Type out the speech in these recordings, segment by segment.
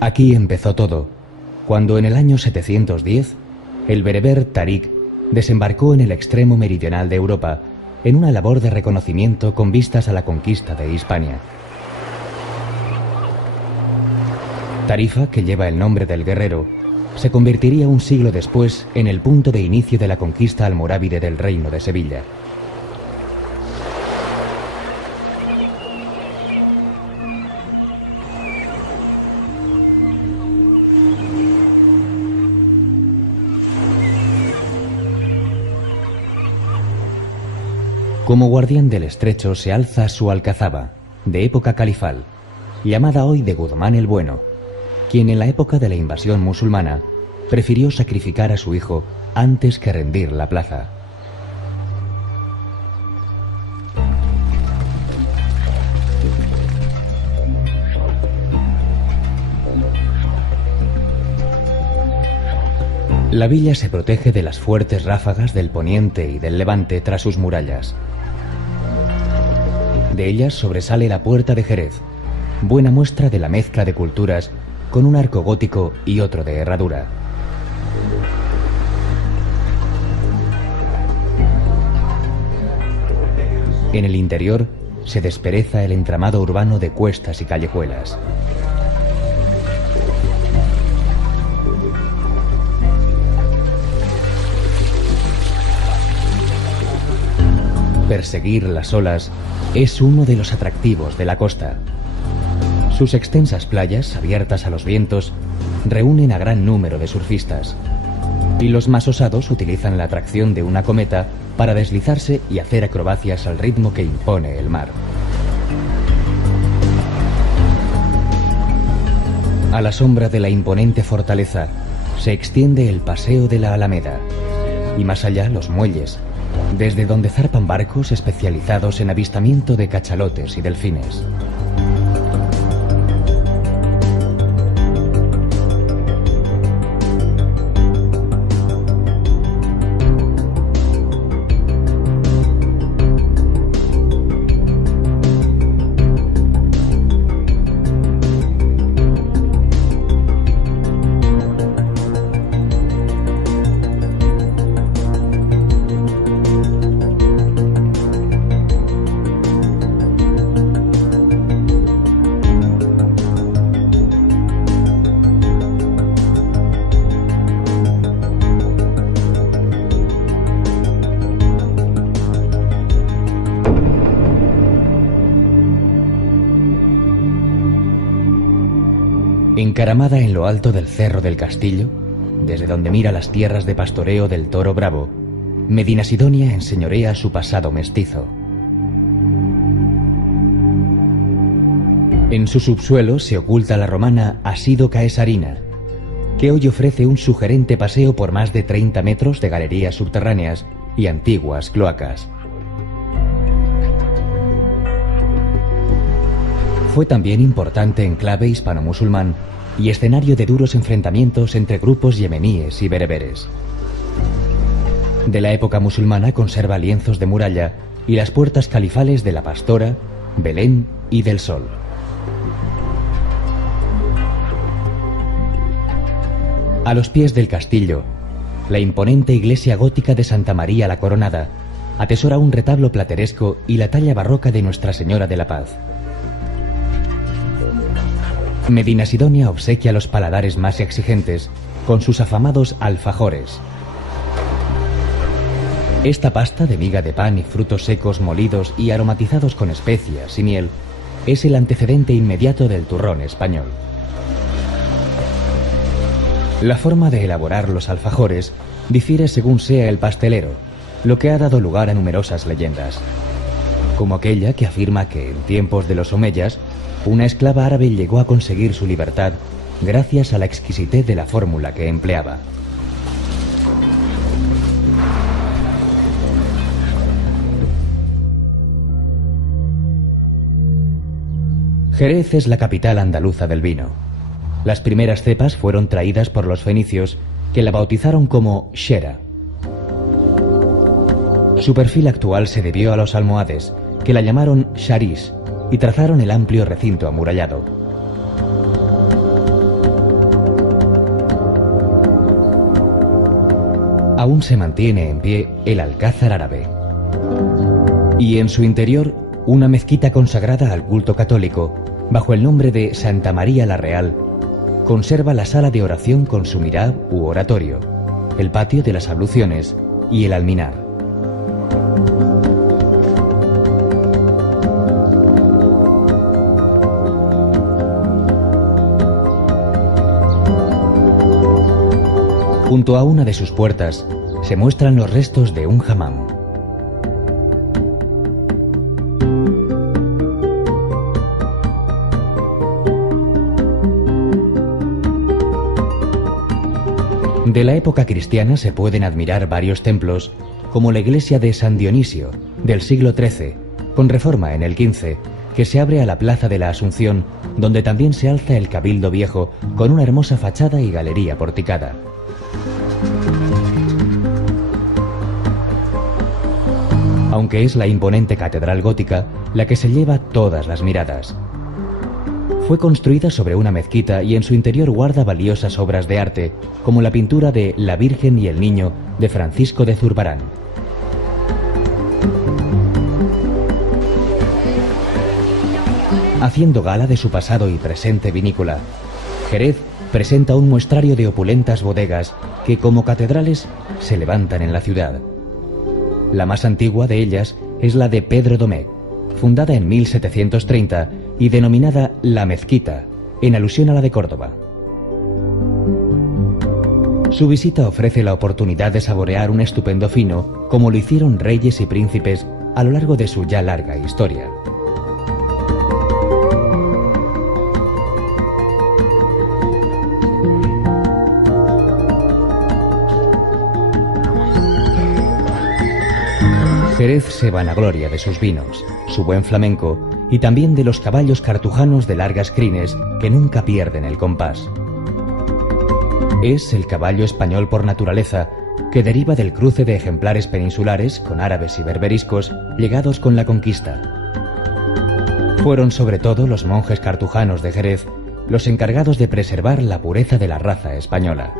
Aquí empezó todo, cuando en el año 710 el bereber Tarik desembarcó en el extremo meridional de Europa en una labor de reconocimiento con vistas a la conquista de Hispania. Tarifa, que lleva el nombre del guerrero, se convertiría un siglo después en el punto de inicio de la conquista almorávide del reino de Sevilla. Como guardián del estrecho se alza su alcazaba, de época califal, llamada hoy de Guzmán el Bueno, quien en la época de la invasión musulmana prefirió sacrificar a su hijo antes que rendir la plaza. La villa se protege de las fuertes ráfagas del poniente y del levante tras sus murallas. De ellas sobresale la Puerta de Jerez, buena muestra de la mezcla de culturas con un arco gótico y otro de herradura. En el interior se despereza el entramado urbano de cuestas y callejuelas. Perseguir las olas es uno de los atractivos de la costa. Sus extensas playas, abiertas a los vientos, reúnen a gran número de surfistas, y los más osados utilizan la atracción de una cometa para deslizarse y hacer acrobacias al ritmo que impone el mar. A la sombra de la imponente fortaleza se extiende el Paseo de la Alameda, y más allá los muelles, desde donde zarpan barcos especializados en avistamiento de cachalotes y delfines. Encaramada en lo alto del Cerro del Castillo, desde donde mira las tierras de pastoreo del Toro Bravo, Medinasidonia enseñorea su pasado mestizo. En su subsuelo se oculta la romana Asido Caesarina, que hoy ofrece un sugerente paseo por más de 30 metros de galerías subterráneas y antiguas cloacas. Fue también importante enclave hispano-musulmán y escenario de duros enfrentamientos entre grupos yemeníes y bereberes. De la época musulmana conserva lienzos de muralla y las puertas califales de la Pastora, Belén y del Sol. A los pies del castillo, la imponente iglesia gótica de Santa María la Coronada atesora un retablo plateresco y la talla barroca de Nuestra Señora de la Paz. Medinasidonia obsequia a los paladares más exigentes con sus afamados alfajores. Esta pasta de miga de pan y frutos secos molidos y aromatizados con especias y miel es el antecedente inmediato del turrón español. La forma de elaborar los alfajores difiere según sea el pastelero, lo que ha dado lugar a numerosas leyendas, como aquella que afirma que en tiempos de los omeyas una esclava árabe llegó a conseguir su libertad gracias a la exquisitez de la fórmula que empleaba. Jerez es la capital andaluza del vino. Las primeras cepas fueron traídas por los fenicios, que la bautizaron como Shera. Su perfil actual se debió a los almohades, que la llamaron Sharish, y trazaron el amplio recinto amurallado. aún se mantiene en pie el Alcázar árabe. Y en su interior, una mezquita consagrada al culto católico, bajo el nombre de Santa María la Real, conserva la sala de oración con su mihrab u oratorio, el patio de las abluciones y el alminar. Junto a una de sus puertas se muestran los restos de un hamam. De la época cristiana se pueden admirar varios templos, como la iglesia de San Dionisio, del siglo XIII, con reforma en el XV, que se abre a la Plaza de la Asunción, donde también se alza el Cabildo Viejo, con una hermosa fachada y galería porticada. Aunque es la imponente catedral gótica la que se lleva todas las miradas. Fue construida sobre una mezquita y en su interior guarda valiosas obras de arte, como la pintura de La Virgen y el Niño de Francisco de Zurbarán. Haciendo gala de su pasado y presente vinícola, Jerez presenta un muestrario de opulentas bodegas que, como catedrales, se levantan en la ciudad. La más antigua de ellas es la de Pedro Domecq, fundada en 1730 y denominada La Mezquita, en alusión a la de Córdoba. Su visita ofrece la oportunidad de saborear un estupendo fino, como lo hicieron reyes y príncipes a lo largo de su ya larga historia. Jerez se vanagloria de sus vinos, su buen flamenco y también de los caballos cartujanos de largas crines que nunca pierden el compás. Es el caballo español por naturaleza, que deriva del cruce de ejemplares peninsulares con árabes y berberiscos llegados con la conquista. Fueron sobre todo los monjes cartujanos de Jerez los encargados de preservar la pureza de la raza española.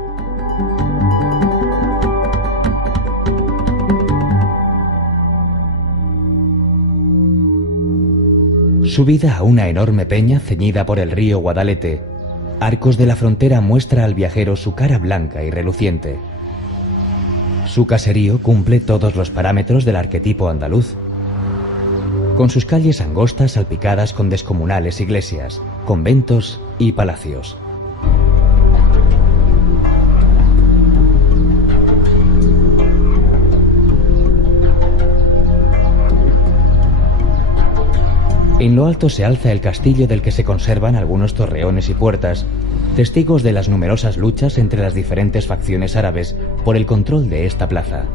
Subida a una enorme peña ceñida por el río Guadalete, Arcos de la Frontera muestra al viajero su cara blanca y reluciente. Su caserío cumple todos los parámetros del arquetipo andaluz, con sus calles angostas salpicadas con descomunales iglesias, conventos y palacios. En lo alto se alza el castillo del que se conservan algunos torreones y puertas, testigos de las numerosas luchas entre las diferentes facciones árabes por el control de esta plaza.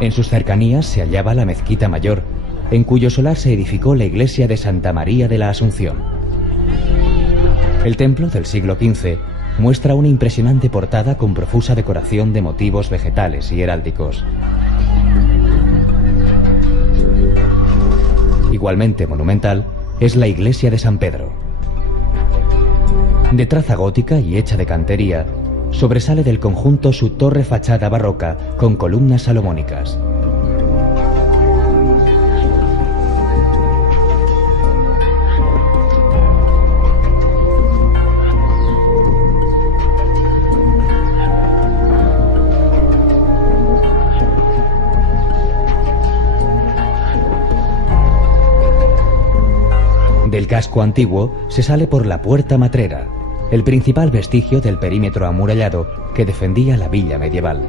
En sus cercanías se hallaba la mezquita mayor, en cuyo solar se edificó la iglesia de Santa María de la Asunción. El templo del siglo XV muestra una impresionante portada con profusa decoración de motivos vegetales y heráldicos. Igualmente monumental es la iglesia de San Pedro. De traza gótica y hecha de cantería, sobresale del conjunto su torre fachada barroca con columnas salomónicas. Del casco antiguo se sale por la Puerta Matrera, el principal vestigio del perímetro amurallado que defendía la villa medieval.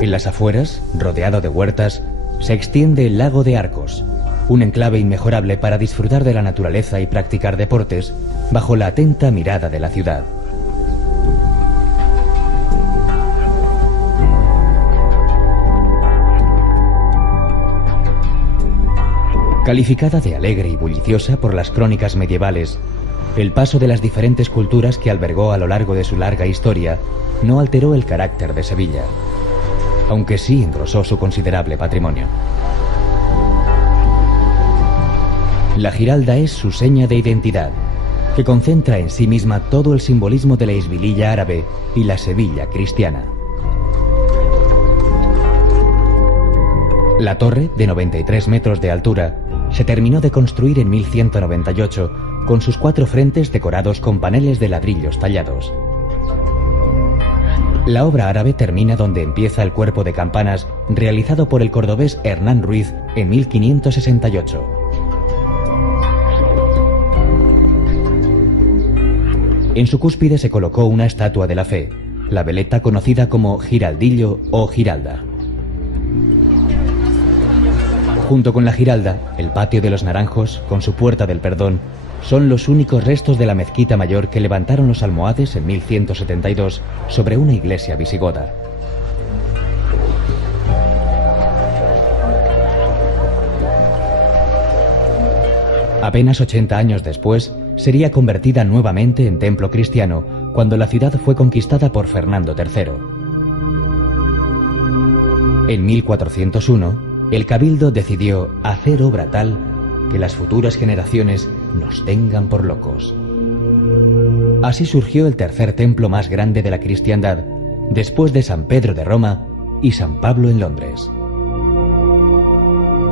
En las afueras, rodeado de huertas, se extiende el lago de Arcos, un enclave inmejorable para disfrutar de la naturaleza y practicar deportes bajo la atenta mirada de la ciudad. Calificada de alegre y bulliciosa por las crónicas medievales, el paso de las diferentes culturas que albergó a lo largo de su larga historia no alteró el carácter de Sevilla, aunque sí engrosó su considerable patrimonio. La Giralda es su seña de identidad, que concentra en sí misma todo el simbolismo de la Isbililla árabe y la Sevilla cristiana. La torre, de 93 metros de altura, se terminó de construir en 1198, con sus 4 frentes decorados con paneles de ladrillos tallados. La obra árabe termina donde empieza el cuerpo de campanas realizado por el cordobés Hernán Ruiz en 1568. En su cúspide se colocó una estatua de la fe, la veleta conocida como Giraldillo o Giralda. Junto con la Giralda, el patio de los Naranjos, con su puerta del perdón, son los únicos restos de la mezquita mayor que levantaron los almohades en 1172 sobre una iglesia visigoda. Apenas 80 años después, sería convertida nuevamente en templo cristiano cuando la ciudad fue conquistada por Fernando III. En 1401, el cabildo decidió hacer obra tal que las futuras generaciones nos tengan por locos. Así surgió el tercer templo más grande de la cristiandad, después de San Pedro de Roma y San Pablo en Londres.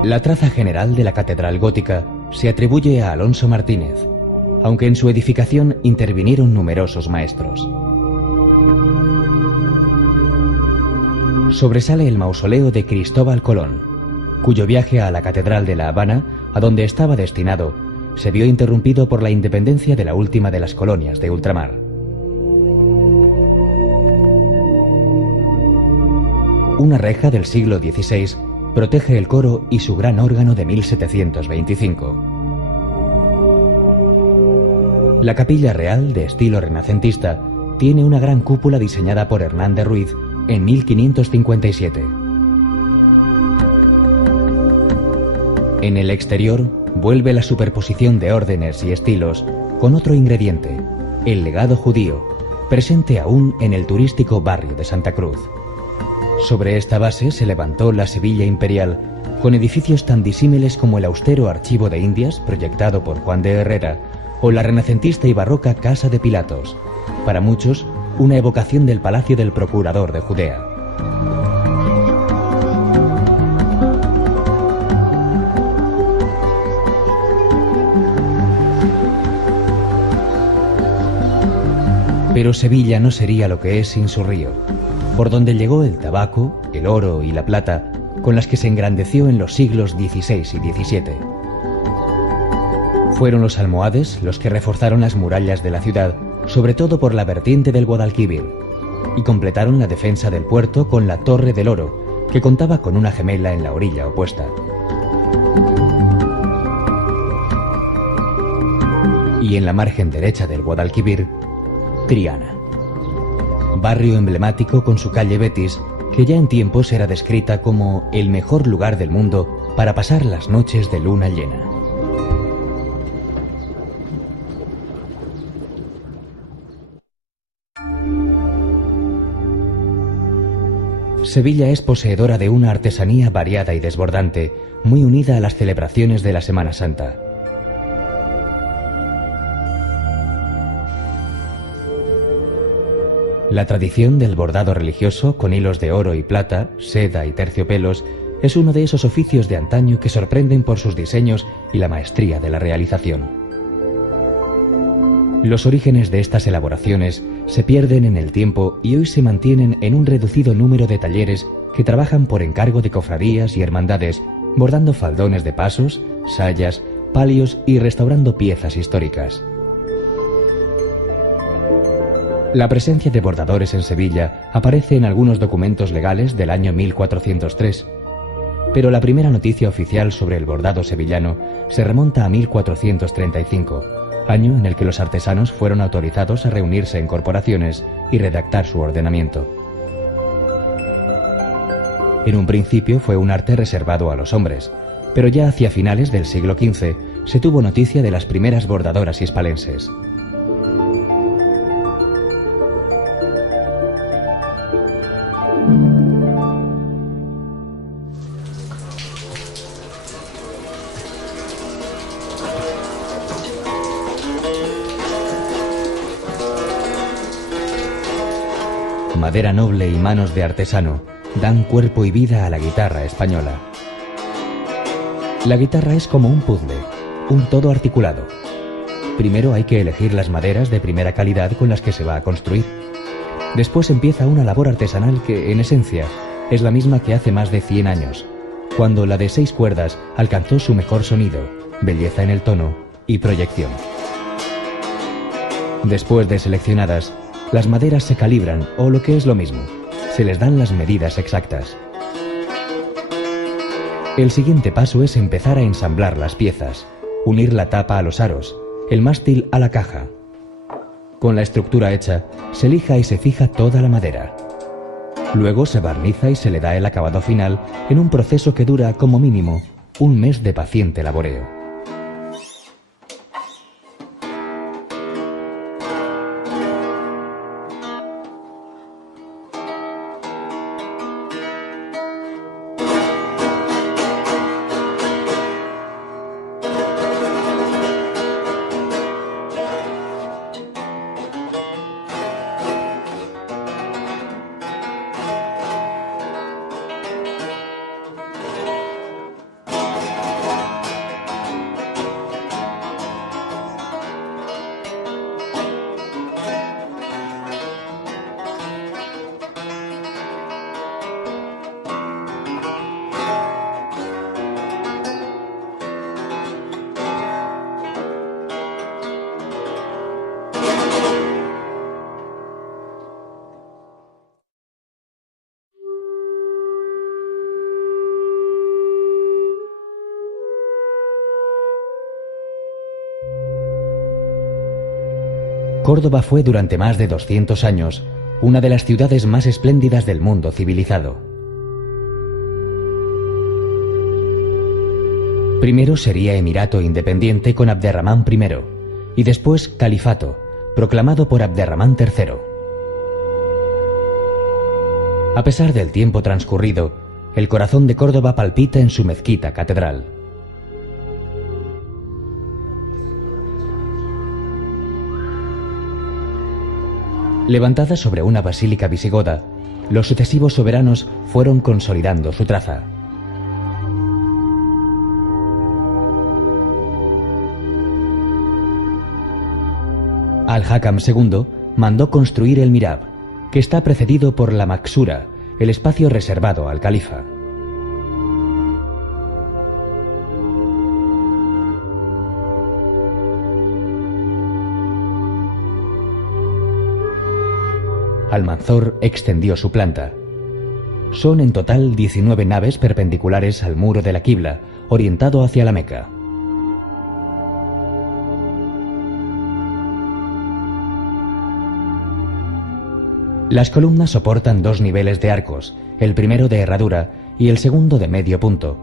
La traza general de la catedral gótica se atribuye a Alonso Martínez, aunque en su edificación intervinieron numerosos maestros. Sobresale el mausoleo de Cristóbal Colón, cuyo viaje a la Catedral de La Habana, a donde estaba destinado, se vio interrumpido por la independencia de la última de las colonias de ultramar. Una reja del siglo XVI protege el coro y su gran órgano de 1725. La capilla real, de estilo renacentista, tiene una gran cúpula diseñada por Hernán de Ruiz en 1557. En el exterior vuelve la superposición de órdenes y estilos con otro ingrediente, el legado judío, presente aún en el turístico barrio de Santa Cruz. Sobre esta base se levantó la Sevilla imperial, con edificios tan disímiles como el austero Archivo de Indias, proyectado por Juan de Herrera, o la renacentista y barroca Casa de Pilatos, para muchos una evocación del Palacio del Procurador de Judea. Pero Sevilla no sería lo que es sin su río, por donde llegó el tabaco, el oro y la plata, con las que se engrandeció en los siglos XVI y XVII. Fueron los almohades los que reforzaron las murallas de la ciudad, sobre todo por la vertiente del Guadalquivir, y completaron la defensa del puerto con la Torre del Oro, que contaba con una gemela en la orilla opuesta. Y en la margen derecha del Guadalquivir, Triana, barrio emblemático con su calle Betis, que ya en tiempos era descrita como el mejor lugar del mundo para pasar las noches de luna llena. Sevilla es poseedora de una artesanía variada y desbordante, muy unida a las celebraciones de la Semana Santa. La tradición del bordado religioso con hilos de oro y plata, seda y terciopelos es uno de esos oficios de antaño que sorprenden por sus diseños y la maestría de la realización. Los orígenes de estas elaboraciones se pierden en el tiempo y hoy se mantienen en un reducido número de talleres que trabajan por encargo de cofradías y hermandades, bordando faldones de pasos, sayas, palios y restaurando piezas históricas. La presencia de bordadores en Sevilla aparece en algunos documentos legales del año 1403, pero la primera noticia oficial sobre el bordado sevillano se remonta a 1435, año en el que los artesanos fueron autorizados a reunirse en corporaciones y redactar su ordenamiento. En un principio fue un arte reservado a los hombres, pero ya hacia finales del siglo XV se tuvo noticia de las primeras bordadoras hispalenses. madera noble y manos de artesano dan cuerpo y vida a la guitarra española. La guitarra es como un puzzle, un todo articulado. Primero hay que elegir las maderas de primera calidad con las que se va a construir. Después empieza una labor artesanal que, en esencia, es la misma que hace más de 100 años, cuando la de 6 cuerdas alcanzó su mejor sonido, belleza en el tono y proyección. Después de seleccionadas, las maderas se calibran o, lo que es lo mismo, se les dan las medidas exactas. El siguiente paso es empezar a ensamblar las piezas, unir la tapa a los aros, el mástil a la caja. Con la estructura hecha, se lija y se fija toda la madera. Luego se barniza y se le da el acabado final en un proceso que dura, como mínimo, un mes de paciente laboreo. Córdoba fue durante más de 200 años una de las ciudades más espléndidas del mundo civilizado. Primero sería emirato independiente con Abderramán I y después califato, proclamado por Abderramán III. A pesar del tiempo transcurrido, el corazón de Córdoba palpita en su mezquita catedral. Levantada sobre una basílica visigoda, los sucesivos soberanos fueron consolidando su traza. Al-Hakam II mandó construir el Mirab, que está precedido por la Maksura, el espacio reservado al califa. Almanzor extendió su planta. Son en total 19 naves perpendiculares al muro de la quibla, orientado hacia la Meca. Las columnas soportan 2 niveles de arcos, el primero de herradura y el segundo de medio punto.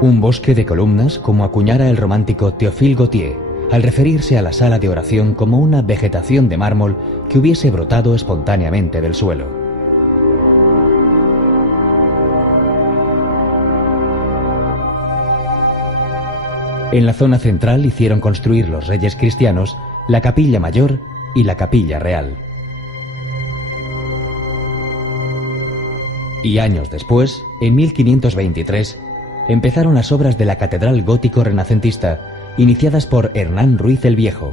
Un bosque de columnas, como acuñara el romántico Théophile Gautier, al referirse a la sala de oración como una vegetación de mármol que hubiese brotado espontáneamente del suelo. En la zona central hicieron construir los reyes cristianos la capilla mayor y la capilla real. Y años después, en 1523, empezaron las obras de la catedral gótico-renacentista, iniciadas por Hernán Ruiz el Viejo.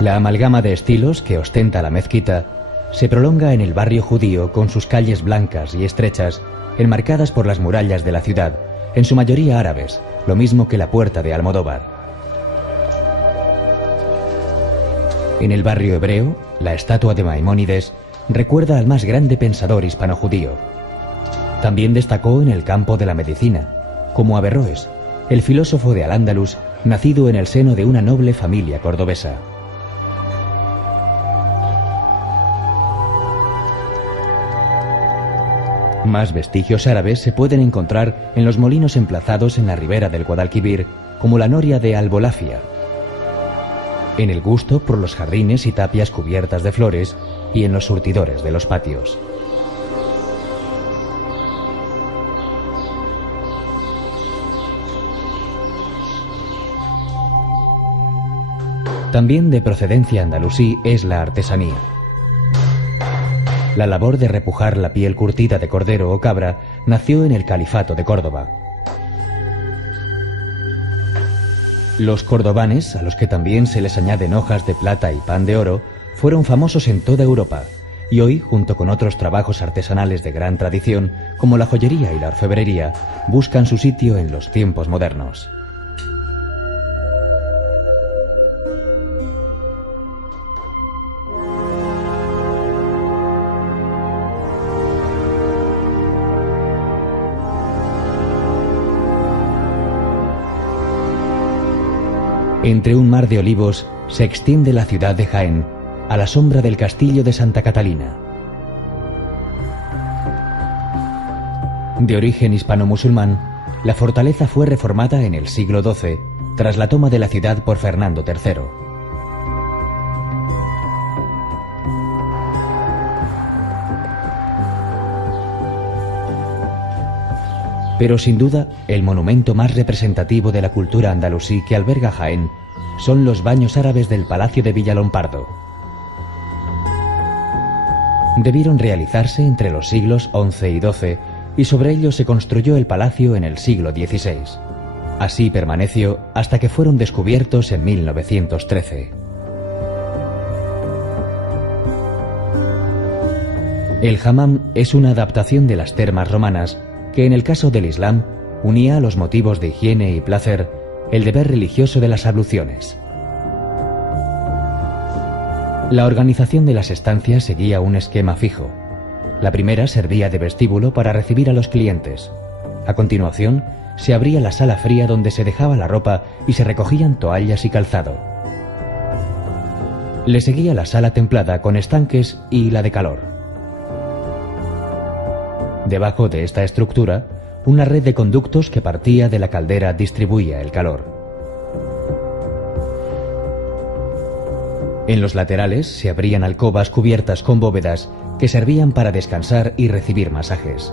La amalgama de estilos que ostenta la mezquita se prolonga en el barrio judío con sus calles blancas y estrechas, enmarcadas por las murallas de la ciudad, en su mayoría árabes, lo mismo que la Puerta de Almodóvar. En el barrio hebreo, la estatua de Maimónides recuerda al más grande pensador hispano-judío. También destacó en el campo de la medicina, como Averroes, el filósofo de Al-Ándalus, nacido en el seno de una noble familia cordobesa. Más vestigios árabes se pueden encontrar en los molinos emplazados en la ribera del Guadalquivir, como la noria de Albolafia, en el gusto por los jardines y tapias cubiertas de flores y en los surtidores de los patios. También de procedencia andalusí es la artesanía. La labor de repujar la piel curtida de cordero o cabra nació en el Califato de Córdoba. Los cordobanes, a los que también se les añaden hojas de plata y pan de oro, fueron famosos en toda Europa, y hoy, junto con otros trabajos artesanales de gran tradición, como la joyería y la orfebrería, buscan su sitio en los tiempos modernos. Entre un mar de olivos se extiende la ciudad de Jaén, a la sombra del castillo de Santa Catalina. De origen hispano-musulmán, la fortaleza fue reformada en el siglo XII, tras la toma de la ciudad por Fernando III. Pero sin duda, el monumento más representativo de la cultura andalusí que alberga Jaén son los baños árabes del Palacio de Villalompardo. Debieron realizarse entre los siglos XI y XII y sobre ellos se construyó el palacio en el siglo XVI. Así permaneció hasta que fueron descubiertos en 1913. El hammam es una adaptación de las termas romanas que en el caso del Islam unía a los motivos de higiene y placer el deber religioso de las abluciones. La organización de las estancias seguía un esquema fijo. La primera servía de vestíbulo para recibir a los clientes. A continuación, se abría la sala fría donde se dejaba la ropa y se recogían toallas y calzado. Le seguía la sala templada con estanques y la de calor. Debajo de esta estructura, una red de conductos que partía de la caldera distribuía el calor. En los laterales se abrían alcobas cubiertas con bóvedas que servían para descansar y recibir masajes.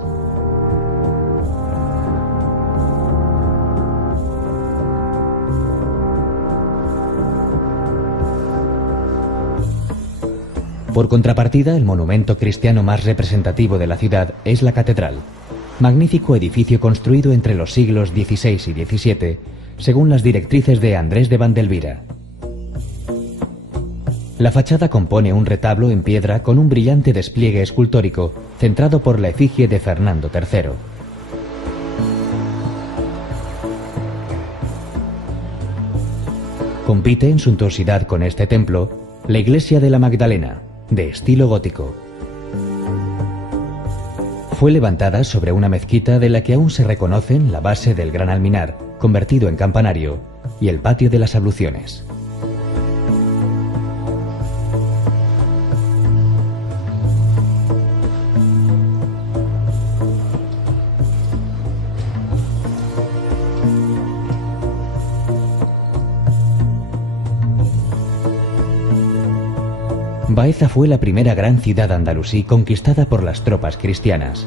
Por contrapartida, el monumento cristiano más representativo de la ciudad es la catedral, magnífico edificio construido entre los siglos XVI y XVII, según las directrices de Andrés de Vandelvira. La fachada compone un retablo en piedra con un brillante despliegue escultórico, centrado por la efigie de Fernando III. Compite en suntuosidad con este templo la iglesia de la Magdalena, de estilo gótico. Fue levantada sobre una mezquita de la que aún se reconocen la base del gran alminar, convertido en campanario, y el patio de las abluciones. Baeza fue la primera gran ciudad andalusí conquistada por las tropas cristianas.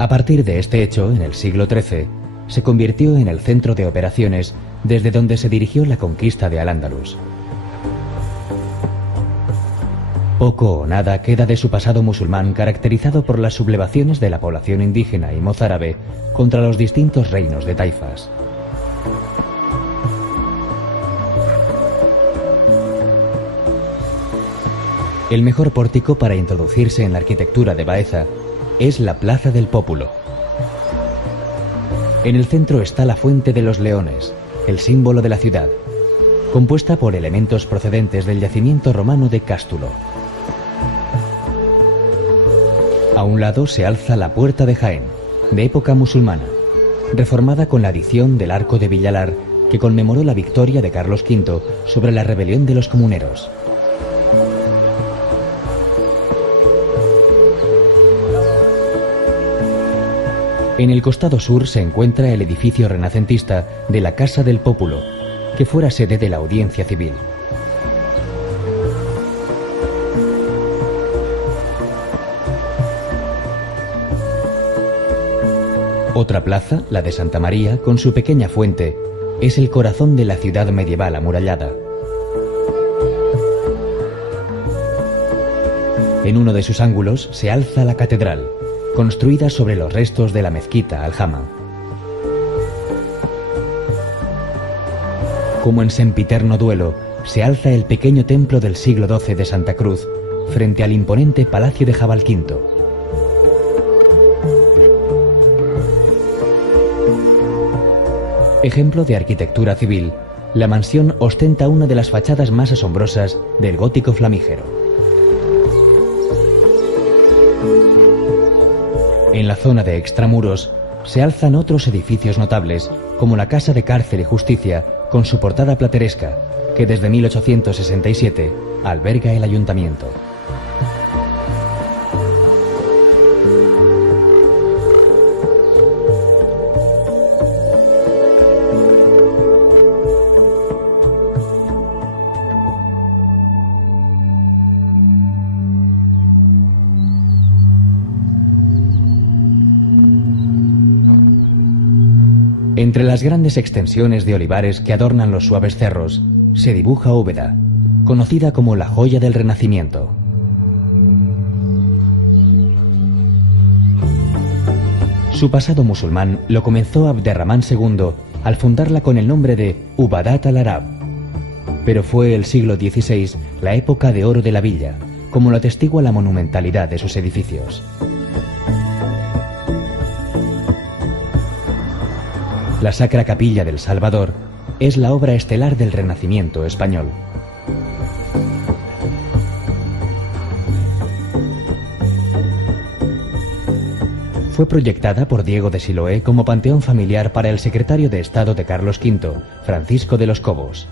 A partir de este hecho, en el siglo XIII, se convirtió en el centro de operaciones desde donde se dirigió la conquista de Al-Ándalus. Poco o nada queda de su pasado musulmán, caracterizado por las sublevaciones de la población indígena y mozárabe contra los distintos reinos de taifas. El mejor pórtico para introducirse en la arquitectura de Baeza es la Plaza del Pópulo. En el centro está la Fuente de los Leones, el símbolo de la ciudad, compuesta por elementos procedentes del yacimiento romano de Cástulo. A un lado se alza la Puerta de Jaén, de época musulmana, reformada con la adición del Arco de Villalar, que conmemoró la victoria de Carlos V sobre la rebelión de los comuneros. En el costado sur se encuentra el edificio renacentista de la Casa del Pópulo, que fuera sede de la audiencia civil. Otra plaza, la de Santa María, con su pequeña fuente, es el corazón de la ciudad medieval amurallada. En uno de sus ángulos se alza la catedral, construida sobre los restos de la mezquita Aljama. Como en sempiterno duelo, se alza el pequeño templo del siglo XII de Santa Cruz, frente al imponente Palacio de Jabalquinto. Ejemplo de arquitectura civil, la mansión ostenta una de las fachadas más asombrosas del gótico flamígero. En la zona de extramuros se alzan otros edificios notables, como la Casa de Cárcel y Justicia, con su portada plateresca, que desde 1867 alberga el ayuntamiento. Entre las grandes extensiones de olivares que adornan los suaves cerros, se dibuja Úbeda, conocida como la joya del Renacimiento. Su pasado musulmán lo comenzó Abderramán II al fundarla con el nombre de Ubadat al-Arab, pero fue el siglo XVI la época de oro de la villa, como lo atestigua la monumentalidad de sus edificios. La Sacra Capilla del Salvador es la obra estelar del Renacimiento español. Fue proyectada por Diego de Siloé como panteón familiar para el secretario de Estado de Carlos V, Francisco de los Cobos.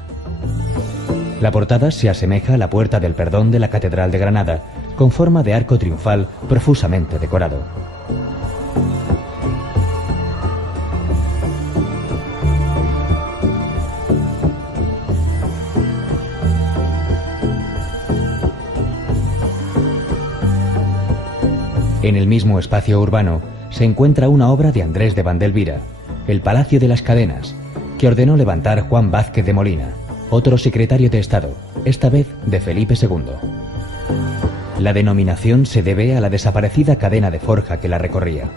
La portada se asemeja a la Puerta del Perdón de la Catedral de Granada, con forma de arco triunfal profusamente decorado. En el mismo espacio urbano se encuentra una obra de Andrés de Vandelvira, el Palacio de las Cadenas, que ordenó levantar Juan Vázquez de Molina, otro secretario de Estado, esta vez de Felipe II. La denominación se debe a la desaparecida cadena de forja que la recorría.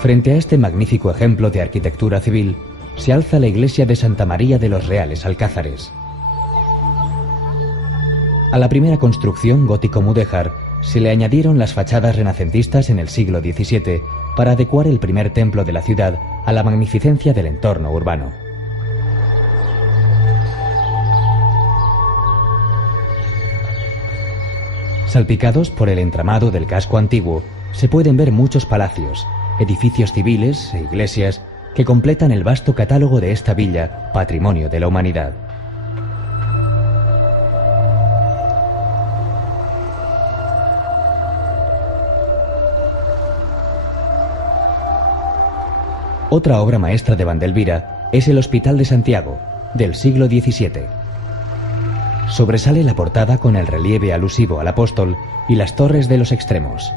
Frente a este magnífico ejemplo de arquitectura civil, se alza la iglesia de Santa María de los Reales Alcázares. A la primera construcción gótico-mudéjar se le añadieron las fachadas renacentistas en el siglo XVII para adecuar el primer templo de la ciudad a la magnificencia del entorno urbano. Salpicados por el entramado del casco antiguo, se pueden ver muchos palacios, edificios civiles e iglesias que completan el vasto catálogo de esta villa, patrimonio de la humanidad. Otra obra maestra de Vandelvira es el Hospital de Santiago, del siglo XVII. Sobresale la portada con el relieve alusivo al apóstol y las torres de los extremos.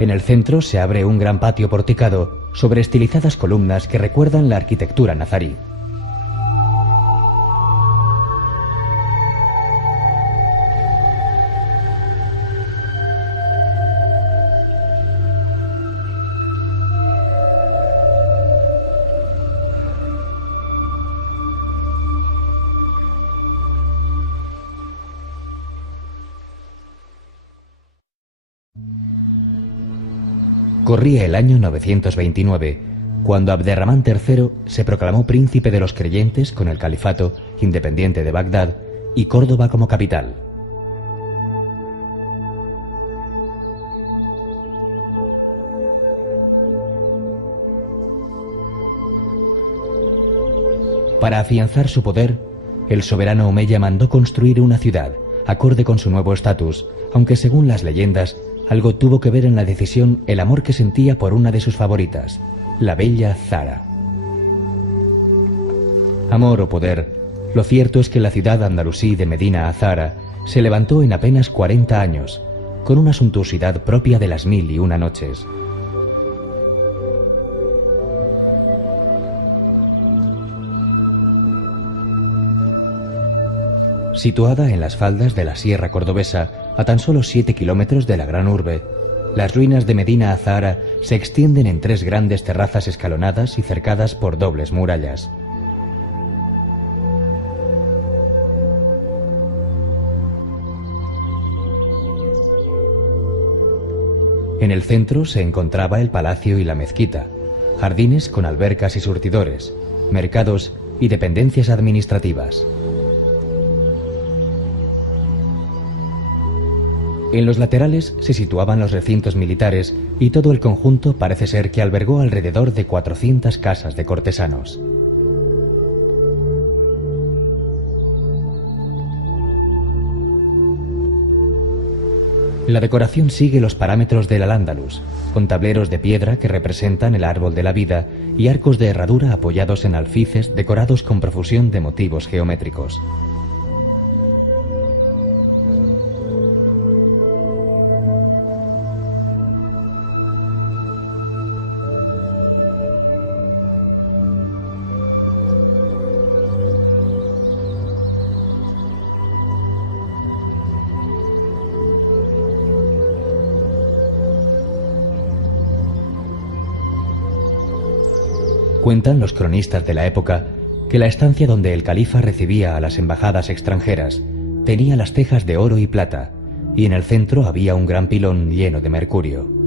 En el centro se abre un gran patio porticado sobre estilizadas columnas que recuerdan la arquitectura nazarí. Corría el año 929, cuando Abderramán III se proclamó príncipe de los creyentes con el califato independiente de Bagdad y Córdoba como capital. Para afianzar su poder, el soberano omeya mandó construir una ciudad, acorde con su nuevo estatus, aunque según las leyendas, algo tuvo que ver en la decisión el amor que sentía por una de sus favoritas, la bella Zara. Amor o poder, lo cierto es que la ciudad andalusí de Medina Azahara se levantó en apenas 40 años, con una suntuosidad propia de las 1001 noches. Situada en las faldas de la Sierra Cordobesa, a tan solo 7 kilómetros de la gran urbe, las ruinas de Medina Azahara se extienden en 3 grandes terrazas escalonadas y cercadas por dobles murallas. En el centro se encontraba el palacio y la mezquita, jardines con albercas y surtidores, mercados y dependencias administrativas. En los laterales se situaban los recintos militares y todo el conjunto parece ser que albergó alrededor de 400 casas de cortesanos. La decoración sigue los parámetros del Al-Ándalus, con tableros de piedra que representan el árbol de la vida y arcos de herradura apoyados en alfices decorados con profusión de motivos geométricos. Cuentan los cronistas de la época que la estancia donde el califa recibía a las embajadas extranjeras tenía las tejas de oro y plata, y en el centro había un gran pilón lleno de mercurio.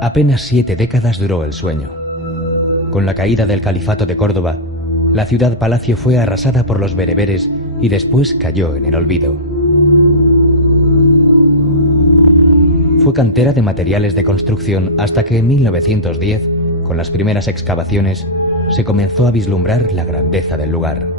Apenas 7 décadas duró el sueño. Con la caída del califato de Córdoba, la ciudad-palacio fue arrasada por los bereberes y después cayó en el olvido. Fue cantera de materiales de construcción hasta que en 1910, con las primeras excavaciones, se comenzó a vislumbrar la grandeza del lugar.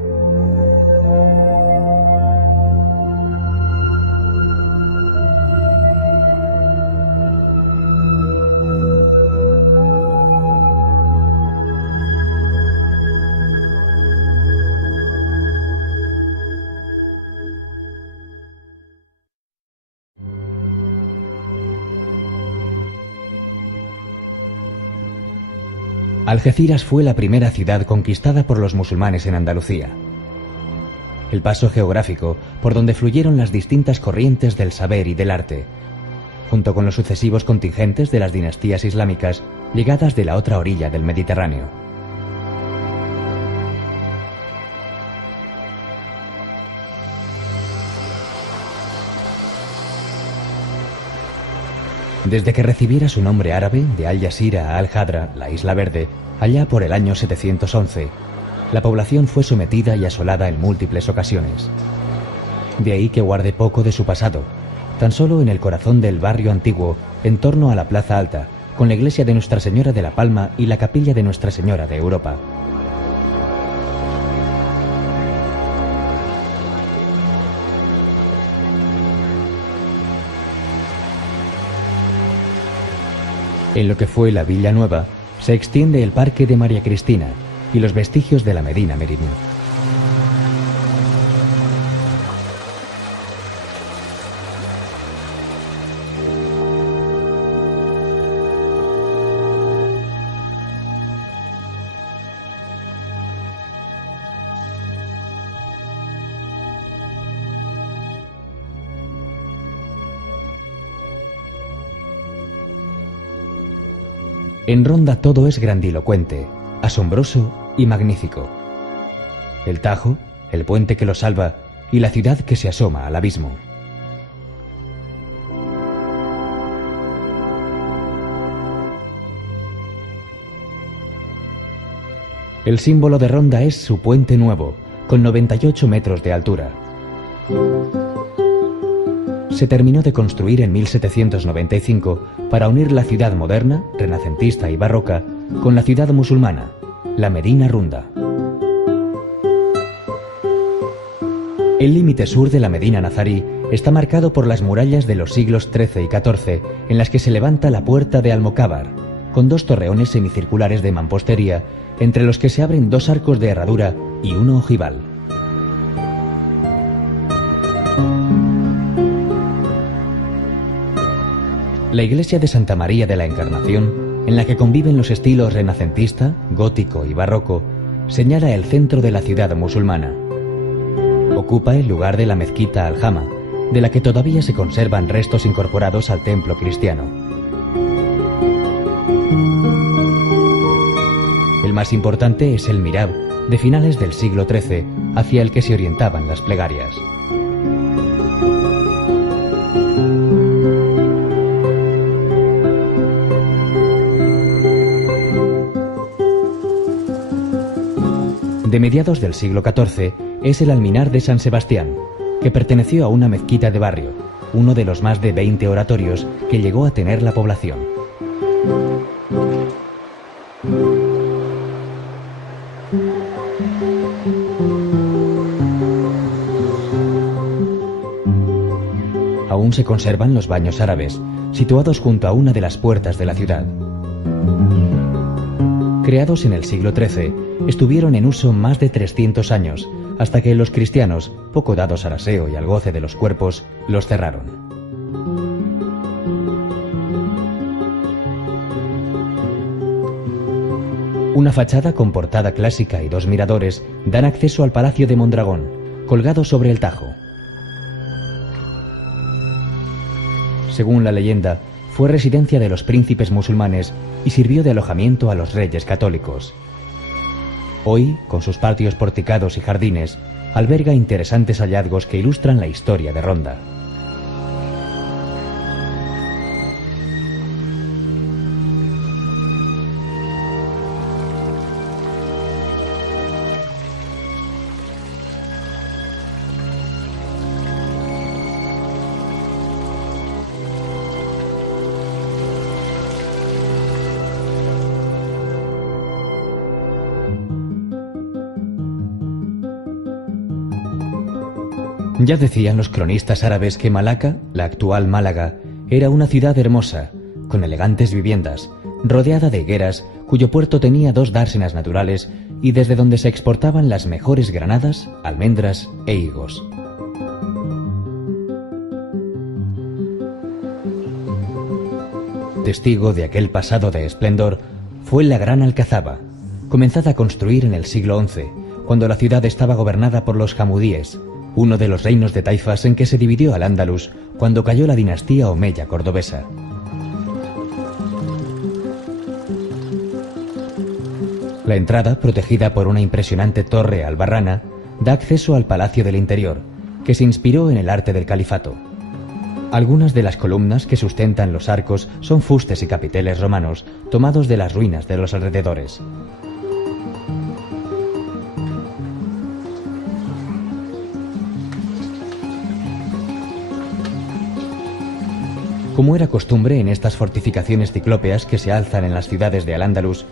Algeciras fue la primera ciudad conquistada por los musulmanes en Andalucía. El paso geográfico por donde fluyeron las distintas corrientes del saber y del arte, junto con los sucesivos contingentes de las dinastías islámicas llegadas de la otra orilla del Mediterráneo. Desde que recibiera su nombre árabe de Al-Yazira a Al-Hadra, la Isla Verde, allá por el año 711, la población fue sometida y asolada en múltiples ocasiones. De ahí que guarde poco de su pasado, tan solo en el corazón del barrio antiguo, en torno a la Plaza Alta, con la iglesia de Nuestra Señora de la Palma y la capilla de Nuestra Señora de Europa. En lo que fue la Villa Nueva, se extiende el Parque de María Cristina y los vestigios de la Medina Merimí. En Ronda todo es grandilocuente, asombroso y magnífico. El Tajo, el puente que lo salva y la ciudad que se asoma al abismo. El símbolo de Ronda es su puente nuevo, con 98 metros de altura. Se terminó de construir en 1795 para unir la ciudad moderna, renacentista y barroca con la ciudad musulmana, la Medina Runda. El límite sur de la Medina nazarí está marcado por las murallas de los siglos XIII y XIV, en las que se levanta la puerta de Almocávar, con dos torreones semicirculares de mampostería, entre los que se abren dos arcos de herradura y uno ojival. La iglesia de Santa María de la Encarnación, en la que conviven los estilos renacentista, gótico y barroco, señala el centro de la ciudad musulmana. Ocupa el lugar de la mezquita Al-Jama, de la que todavía se conservan restos incorporados al templo cristiano. El más importante es el mihrab, de finales del siglo XIII, hacia el que se orientaban las plegarias. De mediados del siglo XIV es el alminar de San Sebastián, que perteneció a una mezquita de barrio, uno de los más de 20 oratorios que llegó a tener la población. Aún se conservan los baños árabes, situados junto a una de las puertas de la ciudad. Creados en el siglo XIII, estuvieron en uso más de 300 años, hasta que los cristianos, poco dados al aseo y al goce de los cuerpos, los cerraron. Una fachada con portada clásica y dos miradores dan acceso al Palacio de Mondragón, colgado sobre el Tajo. Según la leyenda, fue residencia de los príncipes musulmanes y sirvió de alojamiento a los reyes católicos. Hoy, con sus patios porticados y jardines, alberga interesantes hallazgos que ilustran la historia de Ronda. Ya decían los cronistas árabes que Malaca, la actual Málaga, era una ciudad hermosa, con elegantes viviendas, rodeada de higueras, cuyo puerto tenía dos dársenas naturales y desde donde se exportaban las mejores granadas, almendras e higos. Testigo de aquel pasado de esplendor fue la Gran Alcazaba, comenzada a construir en el siglo XI, cuando la ciudad estaba gobernada por los hamudíes, uno de los reinos de taifas en que se dividió al-Ándalus cuando cayó la dinastía omeya cordobesa. La entrada, protegida por una impresionante torre albarrana, da acceso al Palacio del Interior, que se inspiró en el arte del califato. Algunas de las columnas que sustentan los arcos son fustes y capiteles romanos tomados de las ruinas de los alrededores. Como era costumbre en estas fortificaciones ciclópeas que se alzan en las ciudades de Al-Ándalus,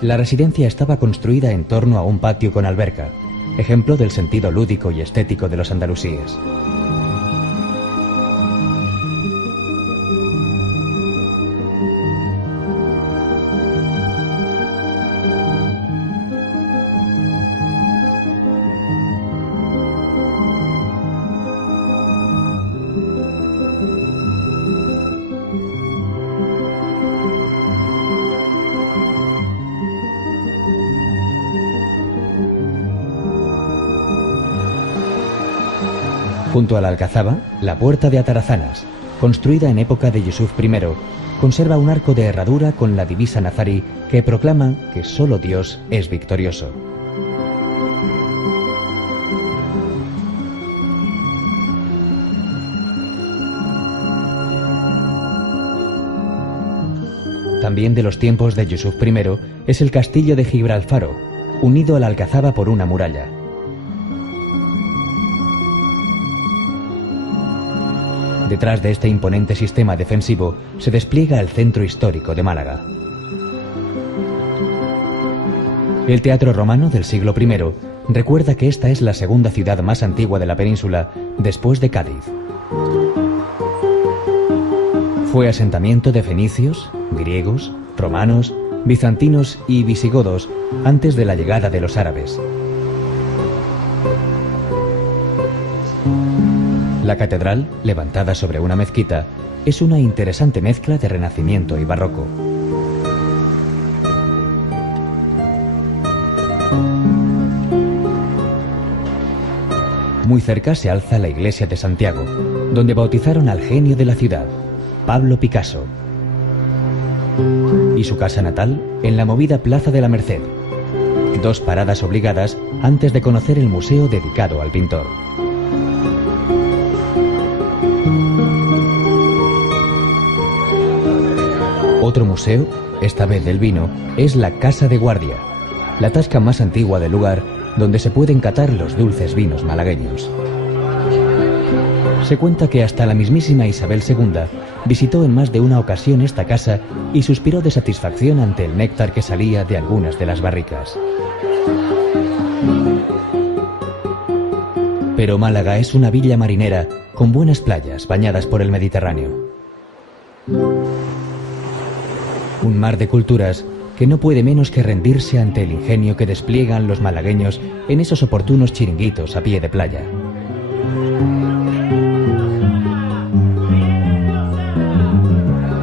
la residencia estaba construida en torno a un patio con alberca, ejemplo del sentido lúdico y estético de los andalusíes. Junto a la Alcazaba, la Puerta de Atarazanas, construida en época de Yusuf I, conserva un arco de herradura con la divisa nazarí que proclama que solo Dios es victorioso. También de los tiempos de Yusuf I es el castillo de Gibralfaro, unido a la Alcazaba por una muralla. Detrás de este imponente sistema defensivo se despliega el centro histórico de Málaga. El teatro romano del siglo I recuerda que esta es la segunda ciudad más antigua de la península después de Cádiz. Fue asentamiento de fenicios, griegos, romanos, bizantinos y visigodos antes de la llegada de los árabes. La catedral, levantada sobre una mezquita, es una interesante mezcla de Renacimiento y Barroco. Muy cerca se alza la iglesia de Santiago, donde bautizaron al genio de la ciudad, Pablo Picasso, y su casa natal en la movida Plaza de la Merced, 2 paradas obligadas antes de conocer el museo dedicado al pintor. Otro museo, esta vez del vino, es la Casa de Guardia, la tasca más antigua del lugar donde se pueden catar los dulces vinos malagueños. Se cuenta que hasta la mismísima Isabel II visitó en más de una ocasión esta casa y suspiró de satisfacción ante el néctar que salía de algunas de las barricas. Pero Málaga es una villa marinera con buenas playas bañadas por el Mediterráneo. Un mar de culturas que no puede menos que rendirse ante el ingenio que despliegan los malagueños en esos oportunos chiringuitos a pie de playa.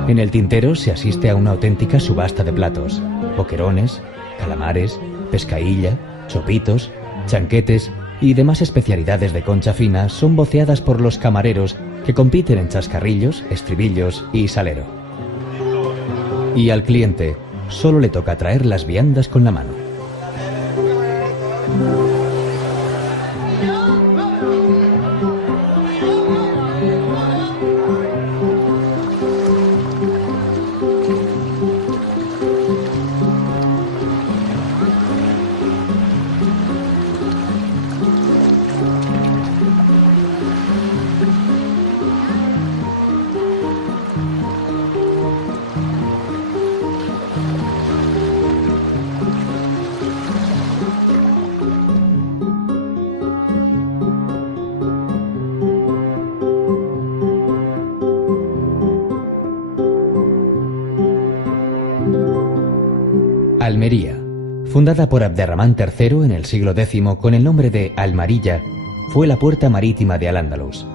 En el Tintero se asiste a una auténtica subasta de platos: boquerones, calamares, pescailla, chopitos, chanquetes y demás especialidades de concha fina son voceadas por los camareros que compiten en chascarrillos, estribillos y salero. Y al cliente solo le toca traer las viandas con la mano. Almería, fundada por Abderramán III en el siglo X con el nombre de Almarilla, fue la puerta marítima de Al-Ándalus.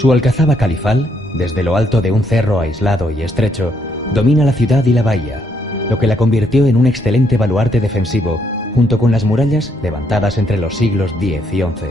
Su alcazaba califal, desde lo alto de un cerro aislado y estrecho, domina la ciudad y la bahía, lo que la convirtió en un excelente baluarte defensivo, junto con las murallas levantadas entre los siglos X y XI.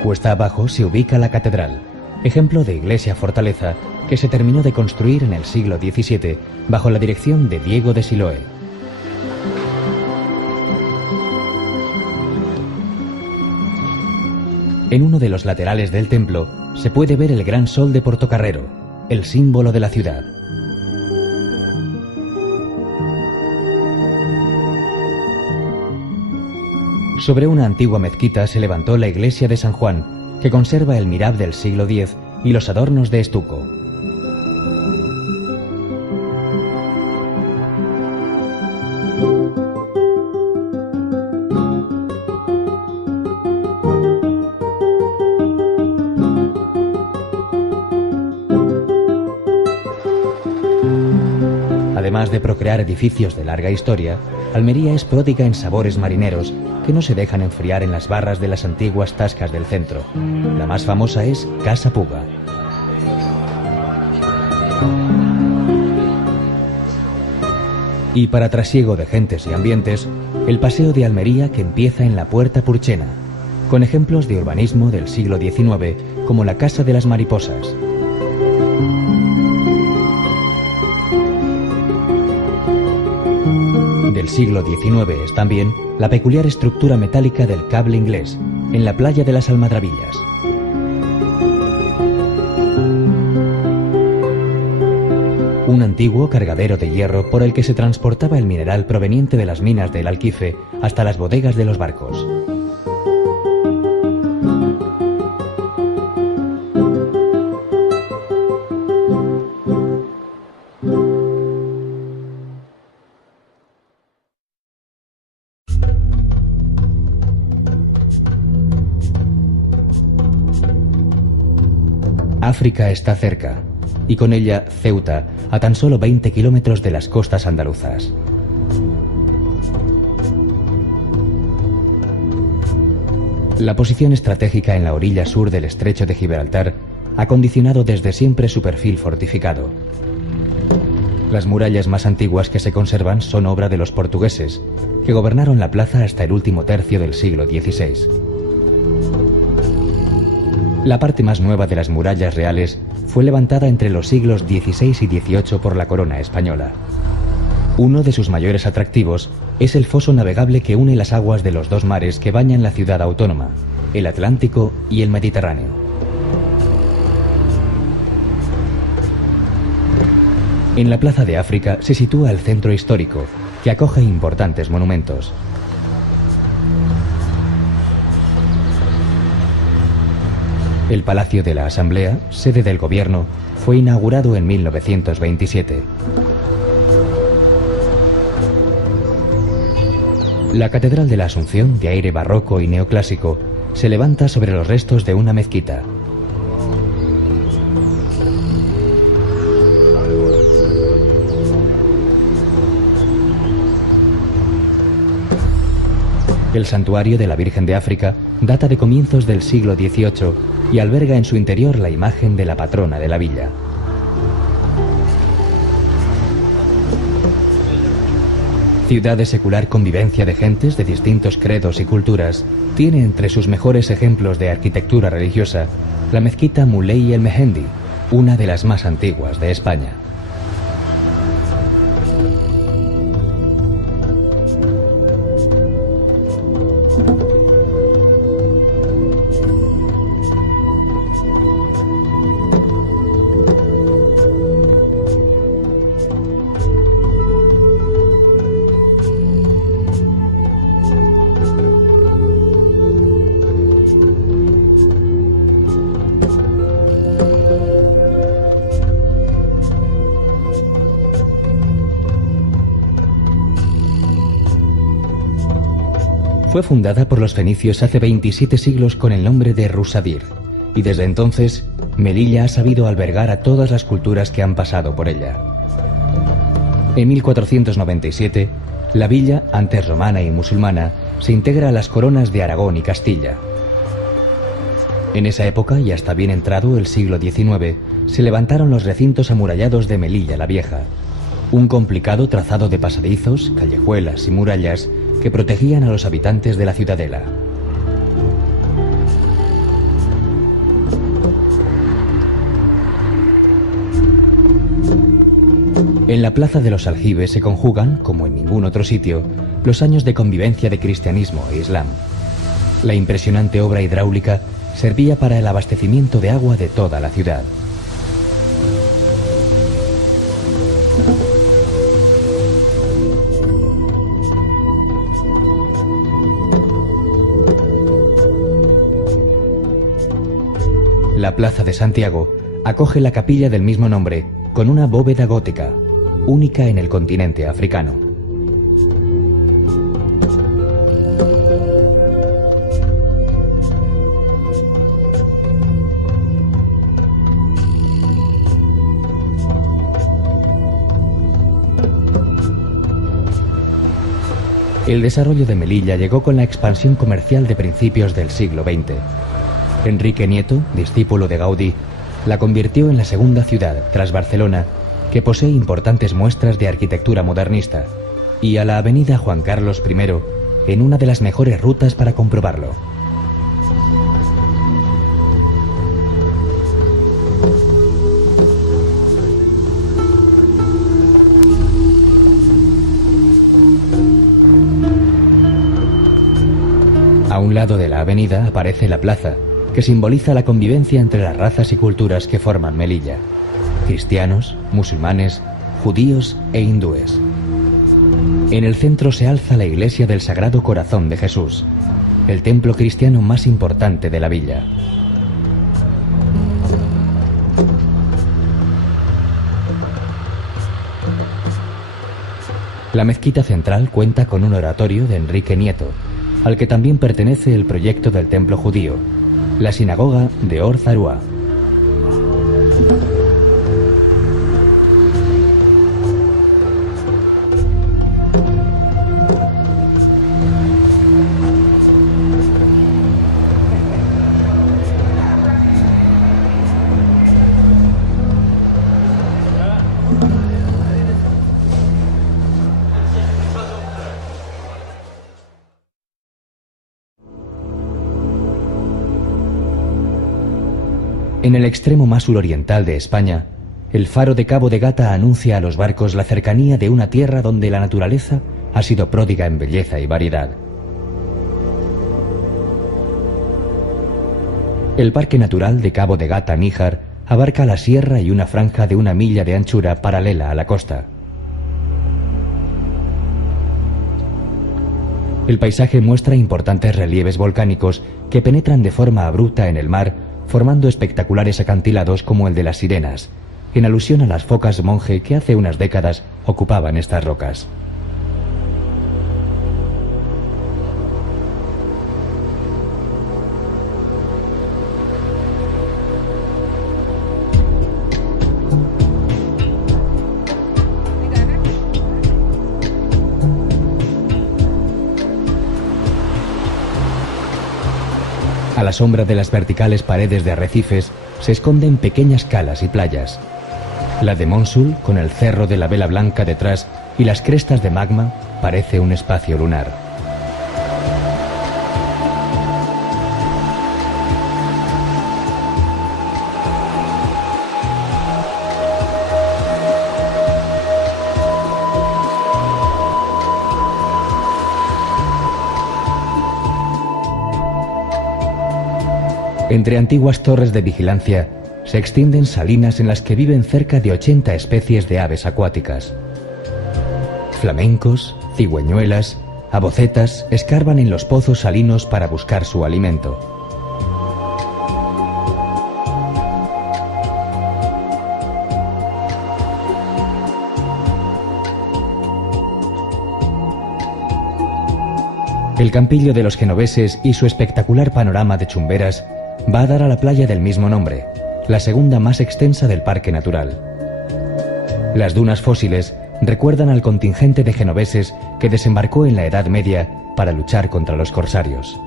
Cuesta abajo se ubica la catedral, ejemplo de iglesia-fortaleza que se terminó de construir en el siglo XVII bajo la dirección de Diego de Siloé. En uno de los laterales del templo se puede ver el gran sol de Portocarrero, el símbolo de la ciudad. Sobre una antigua mezquita se levantó la iglesia de San Juan, que conserva el mirab del siglo X y los adornos de estuco. Además de procrear edificios de larga historia, Almería es pródiga en sabores marineros que no se dejan enfriar en las barras de las antiguas tascas del centro. La más famosa es Casa Puga. Y para trasiego de gentes y ambientes, el paseo de Almería que empieza en la Puerta Purchena, con ejemplos de urbanismo del siglo XIX como la Casa de las Mariposas. Del siglo XIX es también la peculiar estructura metálica del cable inglés, en la playa de las Almadrabillas. un antiguo cargadero de hierro por el que se transportaba el mineral proveniente de las minas del Alquife hasta las bodegas de los barcos. África está cerca, y con ella Ceuta, a tan solo 20 kilómetros de las costas andaluzas. La posición estratégica en la orilla sur del estrecho de Gibraltar ha condicionado desde siempre su perfil fortificado. Las murallas más antiguas que se conservan son obra de los portugueses, que gobernaron la plaza hasta el último tercio del siglo XVI. La parte más nueva de las murallas reales fue levantada entre los siglos XVI y XVIII por la corona española. Uno de sus mayores atractivos es el foso navegable que une las aguas de los dos mares que bañan la ciudad autónoma, el Atlántico y el Mediterráneo. En la Plaza de África se sitúa el centro histórico, que acoge importantes monumentos. El Palacio de la Asamblea, sede del gobierno, fue inaugurado en 1927. La Catedral de la Asunción, de aire barroco y neoclásico, se levanta sobre los restos de una mezquita. El santuario de la Virgen de África data de comienzos del siglo XVIII y alberga en su interior la imagen de la patrona de la villa. Ciudad de secular convivencia de gentes de distintos credos y culturas, tiene entre sus mejores ejemplos de arquitectura religiosa la mezquita Moulay el Mehendi, una de las más antiguas de España. Fue fundada por los fenicios hace 27 siglos con el nombre de Rusadir, y desde entonces Melilla ha sabido albergar a todas las culturas que han pasado por ella. En 1497, la villa, antes romana y musulmana, se integra a las coronas de Aragón y Castilla. En esa época, y hasta bien entrado el siglo XIX, se levantaron los recintos amurallados de Melilla la Vieja, un complicado trazado de pasadizos, callejuelas y murallas que protegían a los habitantes de la ciudadela. En la Plaza de los Aljibes se conjugan, como en ningún otro sitio, los años de convivencia de cristianismo e islam. La impresionante obra hidráulica servía para el abastecimiento de agua de toda la ciudad. La Plaza de Santiago acoge la capilla del mismo nombre, con una bóveda gótica, única en el continente africano. El desarrollo de Melilla llegó con la expansión comercial de principios del siglo XX. Enrique Nieto, discípulo de Gaudí, la convirtió en la segunda ciudad, tras Barcelona, que posee importantes muestras de arquitectura modernista, y a la avenida Juan Carlos I en una de las mejores rutas para comprobarlo. A un lado de la avenida aparece la plaza, que simboliza la convivencia entre las razas y culturas que forman Melilla: cristianos, musulmanes, judíos e hindúes. En el centro se alza la iglesia del Sagrado Corazón de Jesús, el templo cristiano más importante de la villa. La mezquita central cuenta con un oratorio de Enrique Nieto, al que también pertenece el proyecto del templo judío, la sinagoga de Or Zarua. En el extremo más suroriental de España, el faro de Cabo de Gata anuncia a los barcos la cercanía de una tierra donde la naturaleza ha sido pródiga en belleza y variedad. El Parque Natural de Cabo de Gata-Níjar abarca la sierra y una franja de 1 milla de anchura paralela a la costa. El paisaje muestra importantes relieves volcánicos que penetran de forma abrupta en el mar, formando espectaculares acantilados como el de las Sirenas, en alusión a las focas monje que hace unas décadas ocupaban estas rocas. A la sombra de las verticales paredes de arrecifes se esconden pequeñas calas y playas. La de Mónsul, con el cerro de la Vela Blanca detrás y las crestas de magma, parece un espacio lunar. Entre antiguas torres de vigilancia se extienden salinas en las que viven cerca de 80 especies de aves acuáticas. Flamencos, cigüeñuelas, abocetas escarban en los pozos salinos para buscar su alimento. El Campillo de los Genoveses y su espectacular panorama de chumberas va a dar a la playa del mismo nombre, la segunda más extensa del parque natural. Las dunas fósiles recuerdan al contingente de genoveses que desembarcó en la Edad Media para luchar contra los corsarios.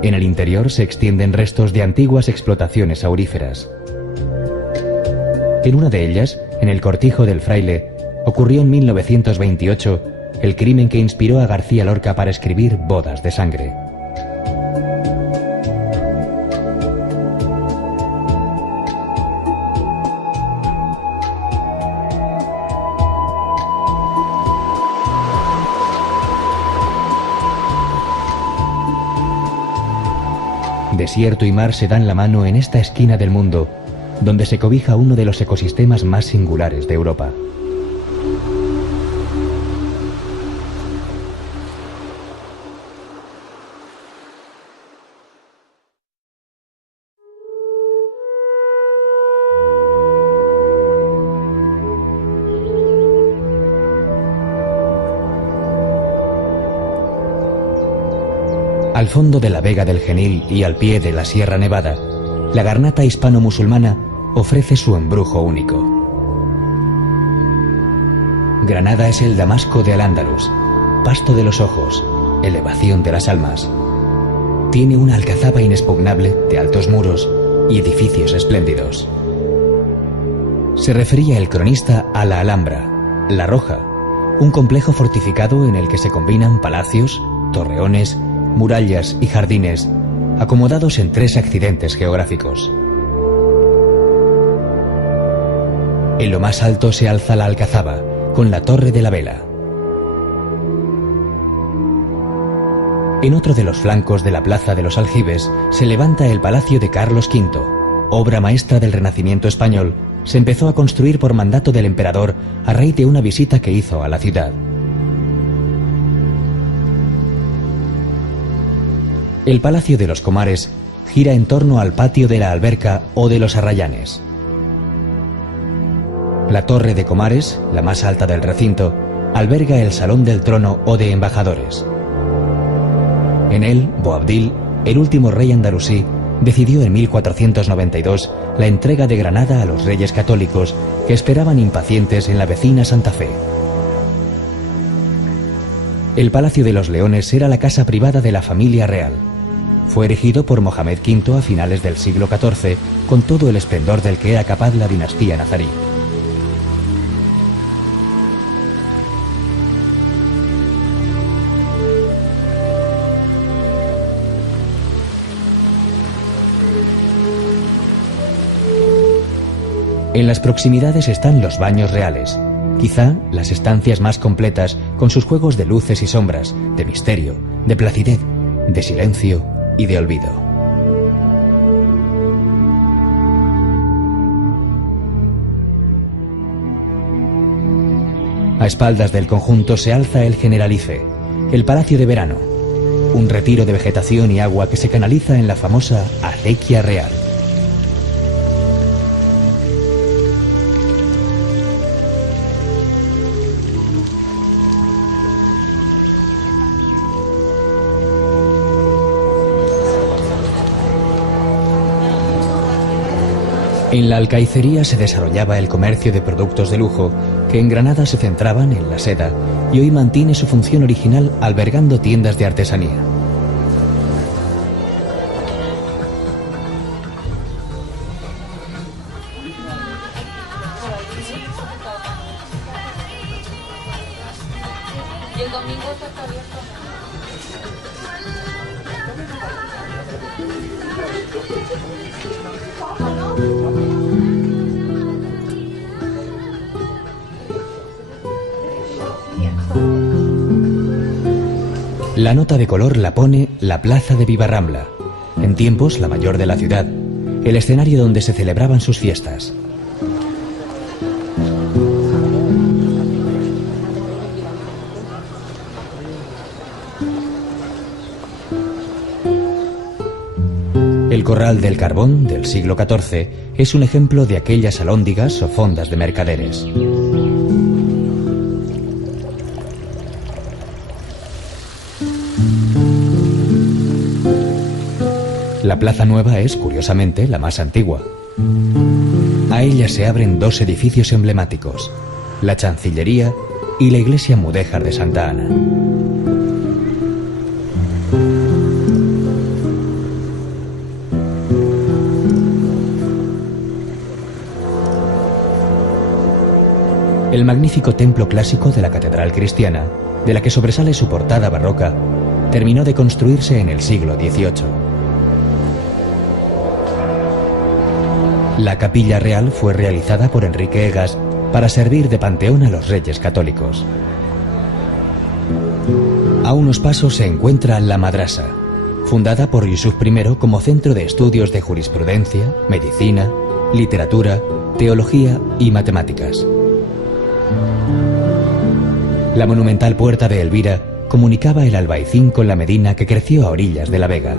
En el interior se extienden restos de antiguas explotaciones auríferas. En una de ellas, en el Cortijo del Fraile, ocurrió en 1928 el crimen que inspiró a García Lorca para escribir Bodas de Sangre. Desierto y mar se dan la mano en esta esquina del mundo, donde se cobija uno de los ecosistemas más singulares de Europa. Al fondo de la Vega del Genil y al pie de la Sierra Nevada, la garnata hispano-musulmana ofrece su embrujo único. Granada es el Damasco de Al-Ándalus, pasto de los ojos, elevación de las almas. Tiene una alcazaba inexpugnable de altos muros y edificios espléndidos. Se refería el cronista a la Alhambra, La Roja, un complejo fortificado en el que se combinan palacios, torreones, murallas y jardines, acomodados en 3 accidentes geográficos. En lo más alto se alza la Alcazaba, con la Torre de la Vela. En otro de los flancos de la Plaza de los Aljibes se levanta el Palacio de Carlos V, obra maestra del Renacimiento español. Se empezó a construir por mandato del emperador a raíz de una visita que hizo a la ciudad. El Palacio de los Comares gira en torno al patio de la Alberca o de los Arrayanes. La Torre de Comares, la más alta del recinto, alberga el Salón del Trono o de Embajadores. En él, Boabdil, el último rey andalusí, decidió en 1492 la entrega de Granada a los reyes católicos que esperaban impacientes en la vecina Santa Fe. El Palacio de los Leones era la casa privada de la familia real. Fue erigido por Mohamed V a finales del siglo XIV con todo el esplendor del que era capaz la dinastía nazarí. En las proximidades están los baños reales, quizá las estancias más completas con sus juegos de luces y sombras, de misterio, de placidez, de silencio y de olvido. A espaldas del conjunto se alza el Generalife, el Palacio de Verano, un retiro de vegetación y agua que se canaliza en la famosa acequia real. En la alcaicería se desarrollaba el comercio de productos de lujo, que en Granada se centraban en la seda y hoy mantiene su función original albergando tiendas de artesanía. La nota de color la pone la Plaza de Vivarrambla, en tiempos la mayor de la ciudad, el escenario donde se celebraban sus fiestas. El Corral del Carbón del siglo XIV es un ejemplo de aquellas alhóndigas o fondas de mercaderes. La Plaza Nueva es, curiosamente, la más antigua. A ella se abren dos edificios emblemáticos, la Chancillería y la Iglesia Mudéjar de Santa Ana. El magnífico templo clásico de la Catedral Cristiana, de la que sobresale su portada barroca, terminó de construirse en el siglo XVIII. La capilla real fue realizada por Enrique Egas para servir de panteón a los reyes católicos. A unos pasos se encuentra la Madrasa, fundada por Yusuf I como centro de estudios de jurisprudencia, medicina, literatura, teología y matemáticas. La monumental puerta de Elvira comunicaba el Albaicín con la Medina que creció a orillas de la Vega.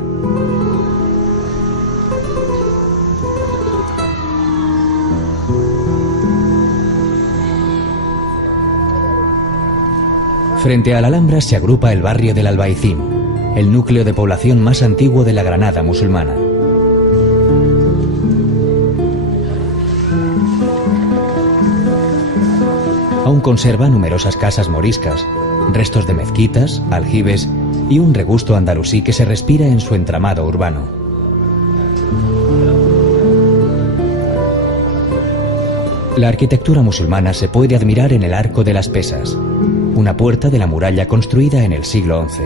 Frente a la Alhambra se agrupa el barrio del Albaicín, el núcleo de población más antiguo de la Granada musulmana. Aún conserva numerosas casas moriscas, restos de mezquitas, aljibes y un regusto andalusí que se respira en su entramado urbano. La arquitectura musulmana se puede admirar en el Arco de las Pesas, una puerta de la muralla construida en el siglo XI.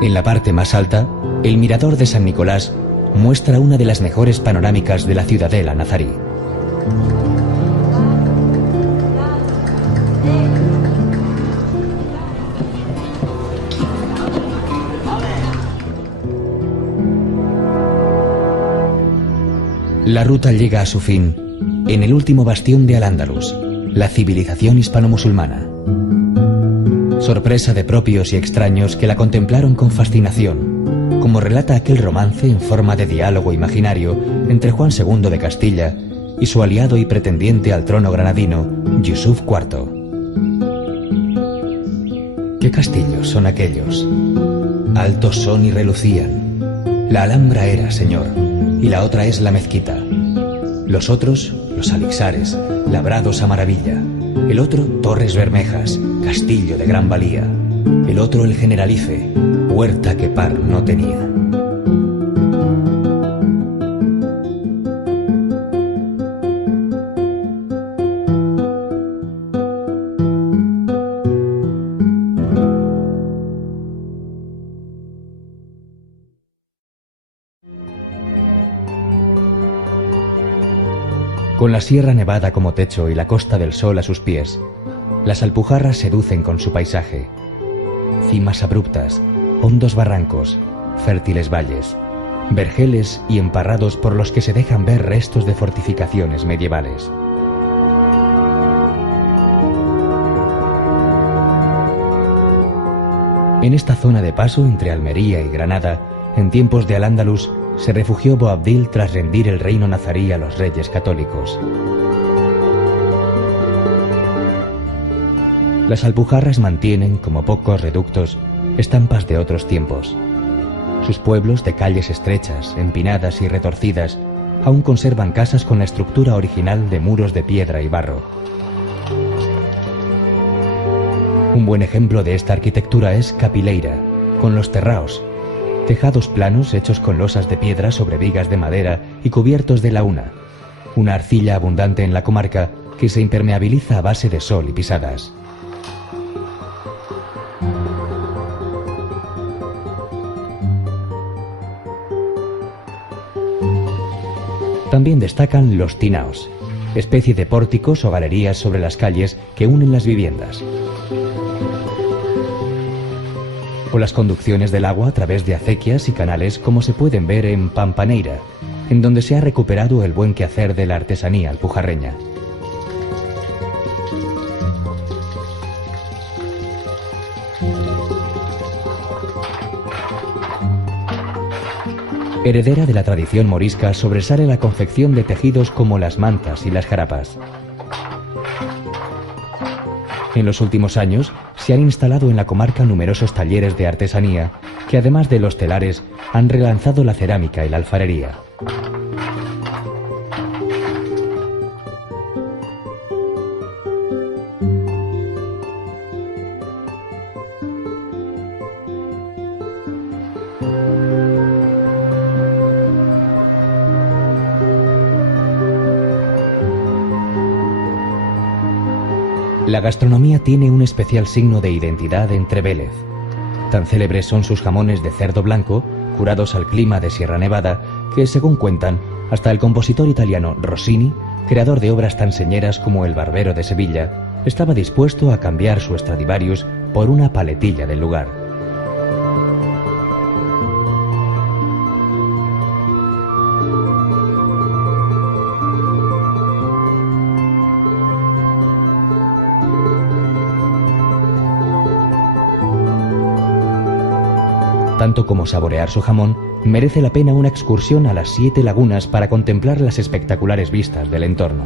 En la parte más alta, el mirador de San Nicolás muestra una de las mejores panorámicas de la ciudadela nazarí. La ruta llega a su fin en el último bastión de Al-Ándalus, la civilización hispano-musulmana. Sorpresa de propios y extraños que la contemplaron con fascinación, como relata aquel romance en forma de diálogo imaginario entre Juan II de Castilla y su aliado y pretendiente al trono granadino, Yusuf IV. ¿Qué castillos son aquellos? Altos son y relucían. La Alhambra era, señor, y la otra es la mezquita. Los otros, los alixares, labrados a maravilla. El otro, Torres Bermejas, castillo de gran valía. El otro, el Generalife, huerta que par no tenía. Con la Sierra Nevada como techo y la Costa del Sol a sus pies, las Alpujarras seducen con su paisaje. Cimas abruptas, hondos barrancos, fértiles valles, vergeles y emparrados por los que se dejan ver restos de fortificaciones medievales. En esta zona de paso entre Almería y Granada, en tiempos de Al-Ándalus, se refugió Boabdil tras rendir el reino nazarí a los reyes católicos. Las Alpujarras mantienen, como pocos reductos, estampas de otros tiempos. Sus pueblos, de calles estrechas, empinadas y retorcidas, aún conservan casas con la estructura original de muros de piedra y barro. Un buen ejemplo de esta arquitectura es Capileira, con los terraos, tejados planos hechos con losas de piedra sobre vigas de madera y cubiertos de laúna, una arcilla abundante en la comarca que se impermeabiliza a base de sol y pisadas. También destacan los tinaos, especie de pórticos o galerías sobre las calles que unen las viviendas. O las conducciones del agua a través de acequias y canales, como se pueden ver en Pampaneira, en donde se ha recuperado el buen quehacer de la artesanía alpujarreña. Heredera de la tradición morisca, sobresale la confección de tejidos como las mantas y las jarapas. En los últimos años se han instalado en la comarca numerosos talleres de artesanía que, además de los telares, han relanzado la cerámica y la alfarería. La gastronomía tiene un especial signo de identidad entre Vélez. Tan célebres son sus jamones de cerdo blanco, curados al clima de Sierra Nevada, que, según cuentan, hasta el compositor italiano Rossini, creador de obras tan señeras como El Barbero de Sevilla, estaba dispuesto a cambiar su Stradivarius por una paletilla del lugar. Tanto como saborear su jamón, merece la pena una excursión a las 7 lagunas para contemplar las espectaculares vistas del entorno.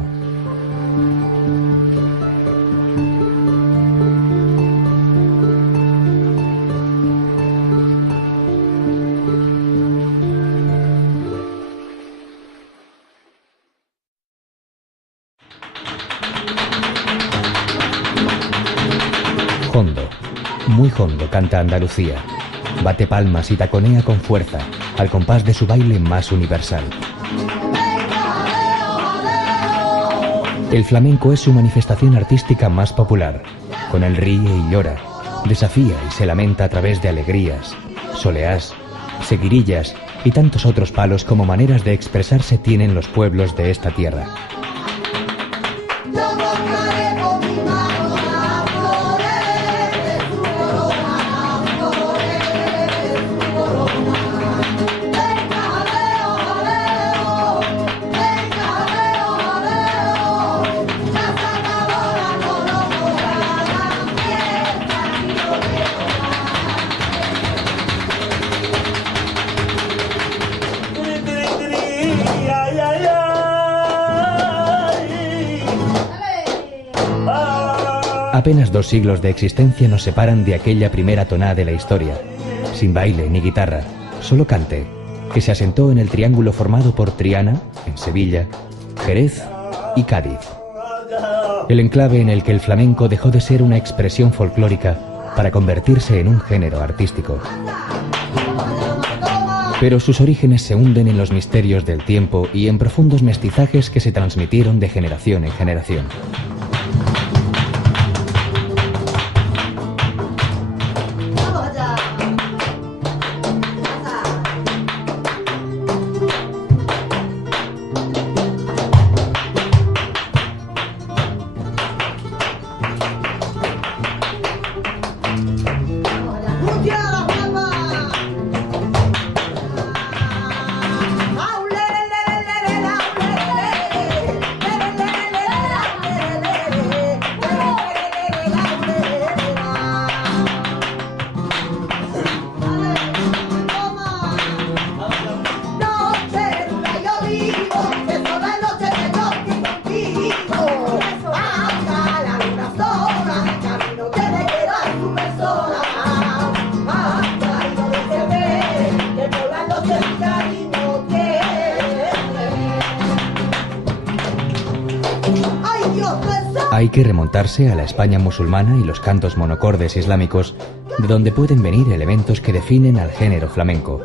Hondo, muy hondo canta Andalucía. Bate palmas y taconea con fuerza, al compás de su baile más universal. El flamenco es su manifestación artística más popular. Con él ríe y llora, desafía y se lamenta a través de alegrías, soleás, seguirillas y tantos otros palos como maneras de expresarse tienen los pueblos de esta tierra. Apenas 2 siglos de existencia nos separan de aquella primera tonada de la historia, sin baile ni guitarra, solo cante, que se asentó en el triángulo formado por Triana, en Sevilla, Jerez y Cádiz. El enclave en el que el flamenco dejó de ser una expresión folclórica para convertirse en un género artístico. Pero sus orígenes se hunden en los misterios del tiempo y en profundos mestizajes que se transmitieron de generación en generación. Hay que remontarse a la España musulmana y los cantos monocordes islámicos, de donde pueden venir elementos que definen al género flamenco.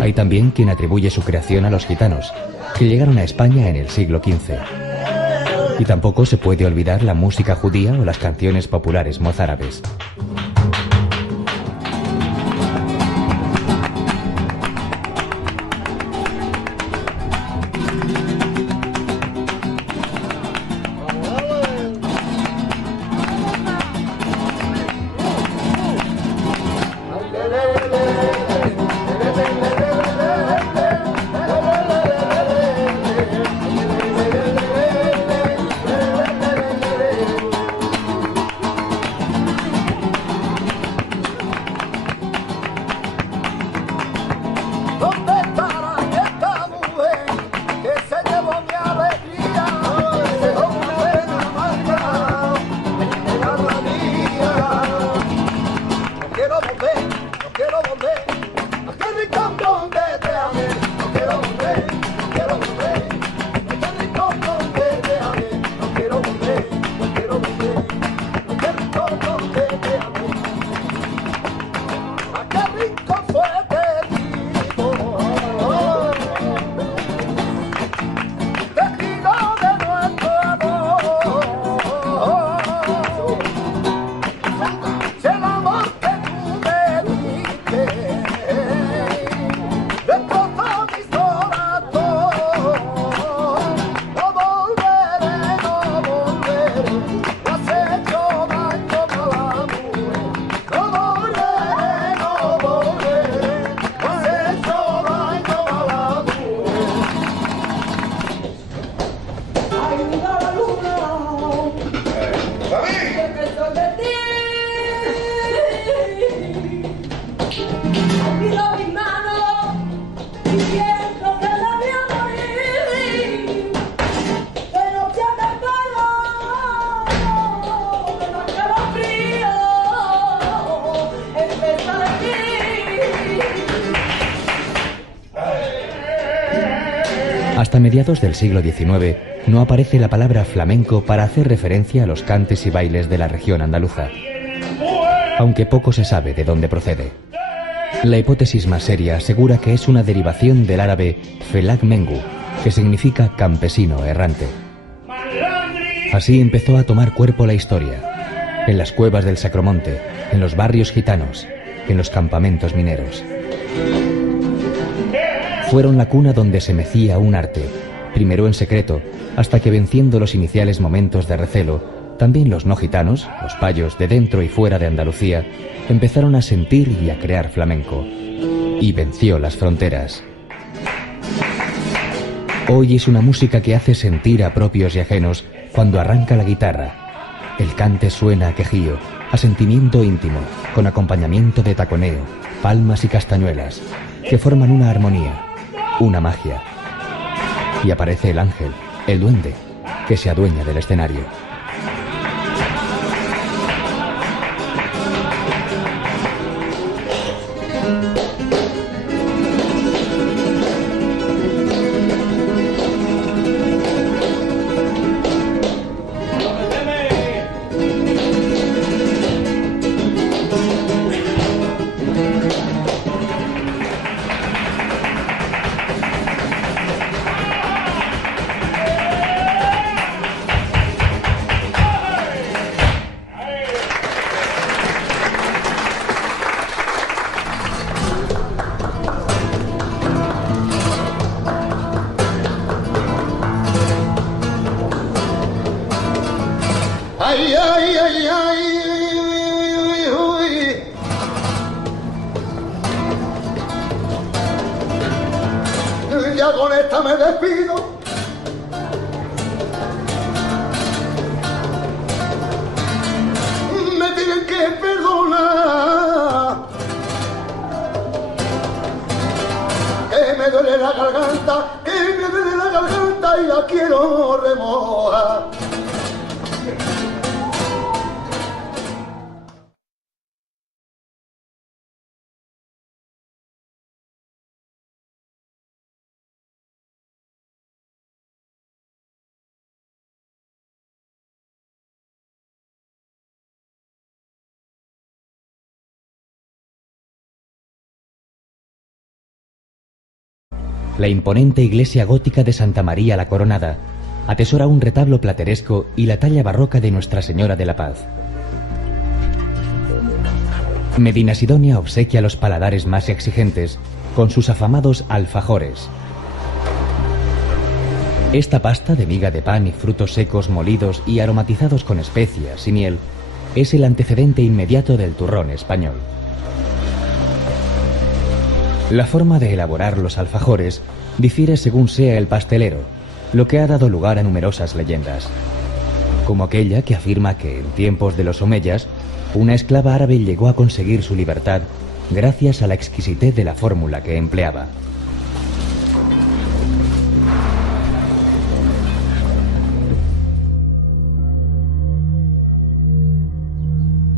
Hay también quien atribuye su creación a los gitanos, que llegaron a España en el siglo XV. Y tampoco se puede olvidar la música judía o las canciones populares mozárabes. Hasta mediados del siglo XIX no aparece la palabra flamenco para hacer referencia a los cantes y bailes de la región andaluza, aunque poco se sabe de dónde procede. La hipótesis más seria asegura que es una derivación del árabe felag mengu, que significa campesino errante. Así empezó a tomar cuerpo la historia, en las cuevas del Sacromonte, en los barrios gitanos, en los campamentos mineros. fueron la cuna donde se mecía un arte, primero en secreto, hasta que venciendo los iniciales momentos de recelo, también los no gitanos, los payos de dentro y fuera de Andalucía, empezaron a sentir y a crear flamenco. Y venció las fronteras. Hoy es una música que hace sentir a propios y ajenos cuando arranca la guitarra. El cante suena a quejío, a sentimiento íntimo, con acompañamiento de taconeo, palmas y castañuelas, que forman una armonía, una magia. Y aparece el ángel, el duende, que se adueña del escenario. Ay, ay, ay, ay, uy. Ya con esta me despido. Me tienen que perdonar. Que me duele la garganta, que me duele la garganta y la quiero remojar. La imponente iglesia gótica de Santa María la Coronada atesora un retablo plateresco y la talla barroca de Nuestra Señora de la Paz. Medinasidonia obsequia a los paladares más exigentes con sus afamados alfajores. Esta pasta de miga de pan y frutos secos molidos y aromatizados con especias y miel es el antecedente inmediato del turrón español. La forma de elaborar los alfajores difiere según sea el pastelero, lo que ha dado lugar a numerosas leyendas, como aquella que afirma que en tiempos de los omeyas, una esclava árabe llegó a conseguir su libertad gracias a la exquisitez de la fórmula que empleaba.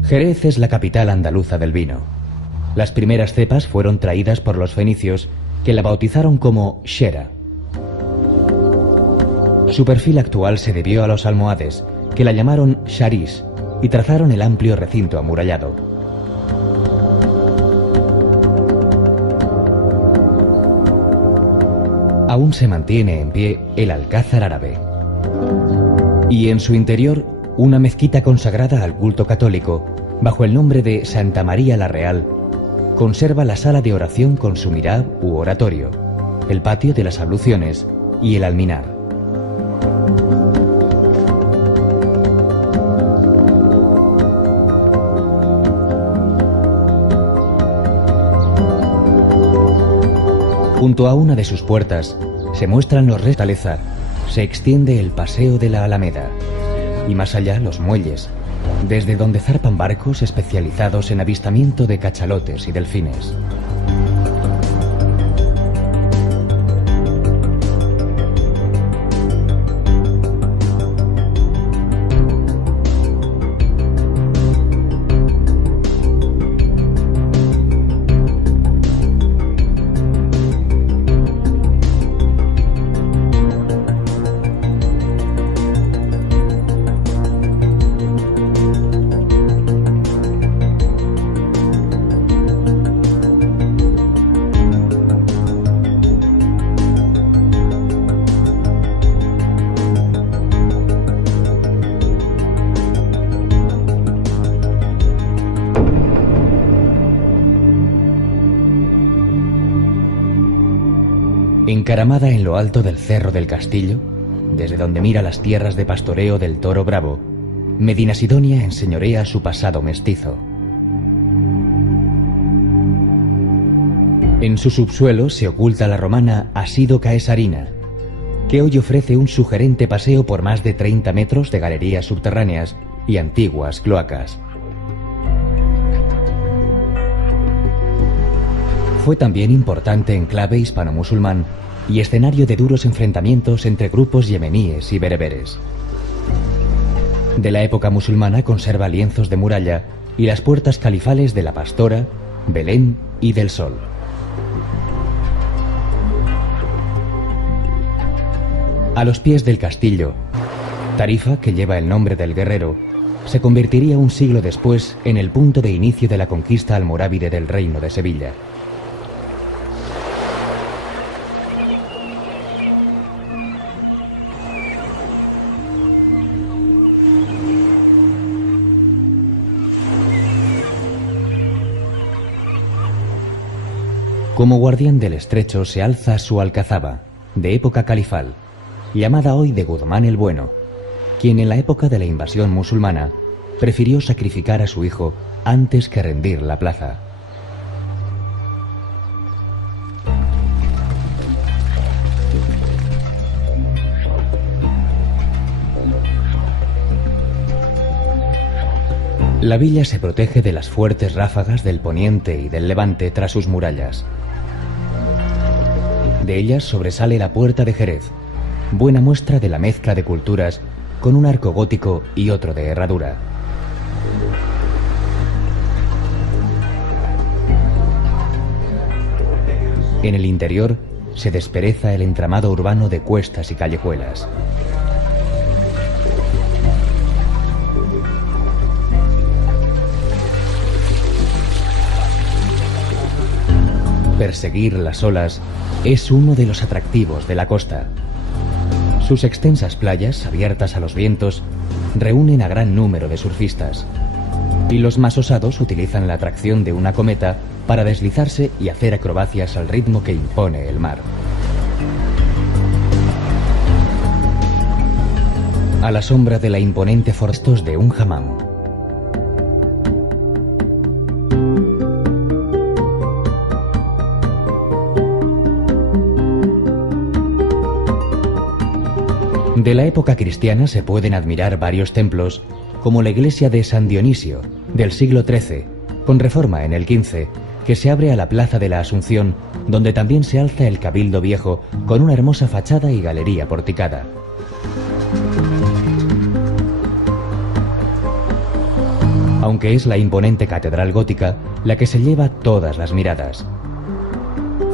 Jerez es la capital andaluza del vino. Las primeras cepas fueron traídas por los fenicios, que la bautizaron como Xera. Su perfil actual se debió a los almohades, que la llamaron Xaris, y trazaron el amplio recinto amurallado. Aún se mantiene en pie el Alcázar árabe. Y en su interior, una mezquita consagrada al culto católico, bajo el nombre de Santa María la Real, conserva la sala de oración con su mihrab u oratorio, el patio de las abluciones y el alminar. Junto a una de sus puertas se muestran los restos de Taleza, se extiende el paseo de la Alameda y más allá los muelles, desde donde zarpan barcos especializados en avistamiento de cachalotes y delfines. Encaramada en lo alto del cerro del castillo, desde donde mira las tierras de pastoreo del Toro Bravo, Medinasidonia enseñorea su pasado mestizo. En su subsuelo se oculta la romana Asido Caesarina, que hoy ofrece un sugerente paseo por más de 30 metros de galerías subterráneas y antiguas cloacas. Fue también importante enclave hispano-musulmán y escenario de duros enfrentamientos entre grupos yemeníes y bereberes. De la época musulmana conserva lienzos de muralla y las puertas califales de la Pastora, Belén y del Sol. A los pies del castillo, Tarifa, que lleva el nombre del guerrero, se convertiría un siglo después en el punto de inicio de la conquista almorávide del reino de Sevilla. Como guardián del estrecho se alza su alcazaba, de época califal, llamada hoy de Guzmán el Bueno, quien en la época de la invasión musulmana prefirió sacrificar a su hijo antes que rendir la plaza. La villa se protege de las fuertes ráfagas del poniente y del levante tras sus murallas. De ellas sobresale la Puerta de Jerez, buena muestra de la mezcla de culturas con un arco gótico y otro de herradura. En el interior se despereza el entramado urbano de cuestas y callejuelas. Perseguir las olas es uno de los atractivos de la costa. Sus extensas playas, abiertas a los vientos, reúnen a gran número de surfistas, y los más osados utilizan la atracción de una cometa para deslizarse y hacer acrobacias al ritmo que impone el mar. A la sombra de la imponente forestos de un hammam. De la época cristiana se pueden admirar varios templos, como la iglesia de San Dionisio, del siglo XIII, con reforma en el XV, que se abre a la Plaza de la Asunción, donde también se alza el Cabildo Viejo, con una hermosa fachada y galería porticada. Aunque es la imponente catedral gótica la que se lleva todas las miradas.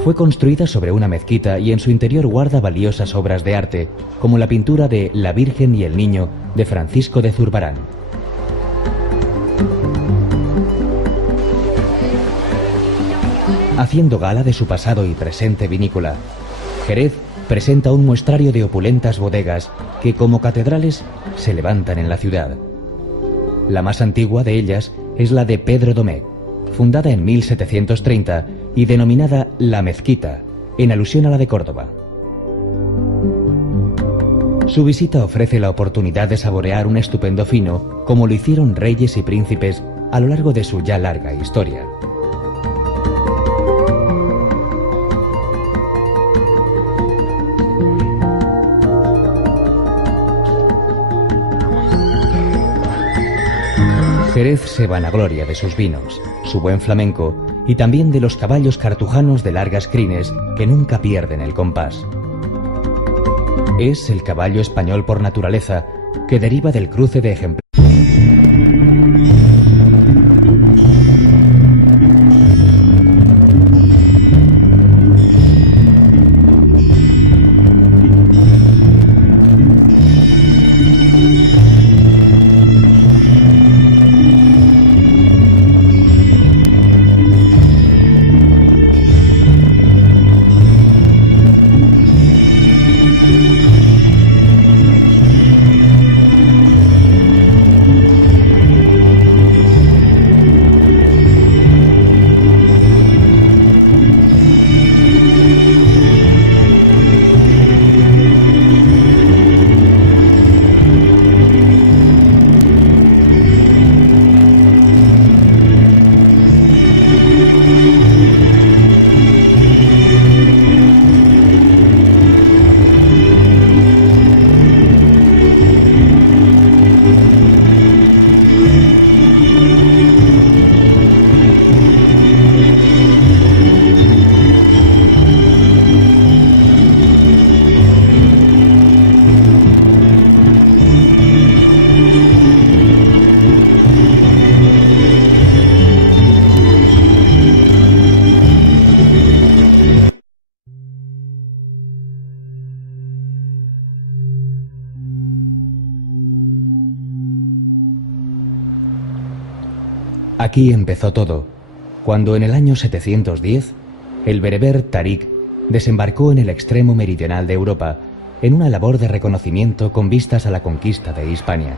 Fue construida sobre una mezquita y en su interior guarda valiosas obras de arte, como la pintura de La Virgen y el Niño de Francisco de Zurbarán. Haciendo gala de su pasado y presente vinícola, Jerez presenta un muestrario de opulentas bodegas que, como catedrales, se levantan en la ciudad. La más antigua de ellas es la de Pedro Domecq, fundada en 1730 y denominada La Mezquita, en alusión a la de Córdoba. Su visita ofrece la oportunidad de saborear un estupendo fino, como lo hicieron reyes y príncipes a lo largo de su ya larga historia. Jerez se vanagloria de sus vinos, su buen flamenco y también de los caballos cartujanos de largas crines que nunca pierden el compás. Es el caballo español por naturaleza, que deriva del cruce de ejemplares. Aquí empezó todo, cuando en el año 710 el bereber Tarik desembarcó en el extremo meridional de Europa en una labor de reconocimiento con vistas a la conquista de Hispania.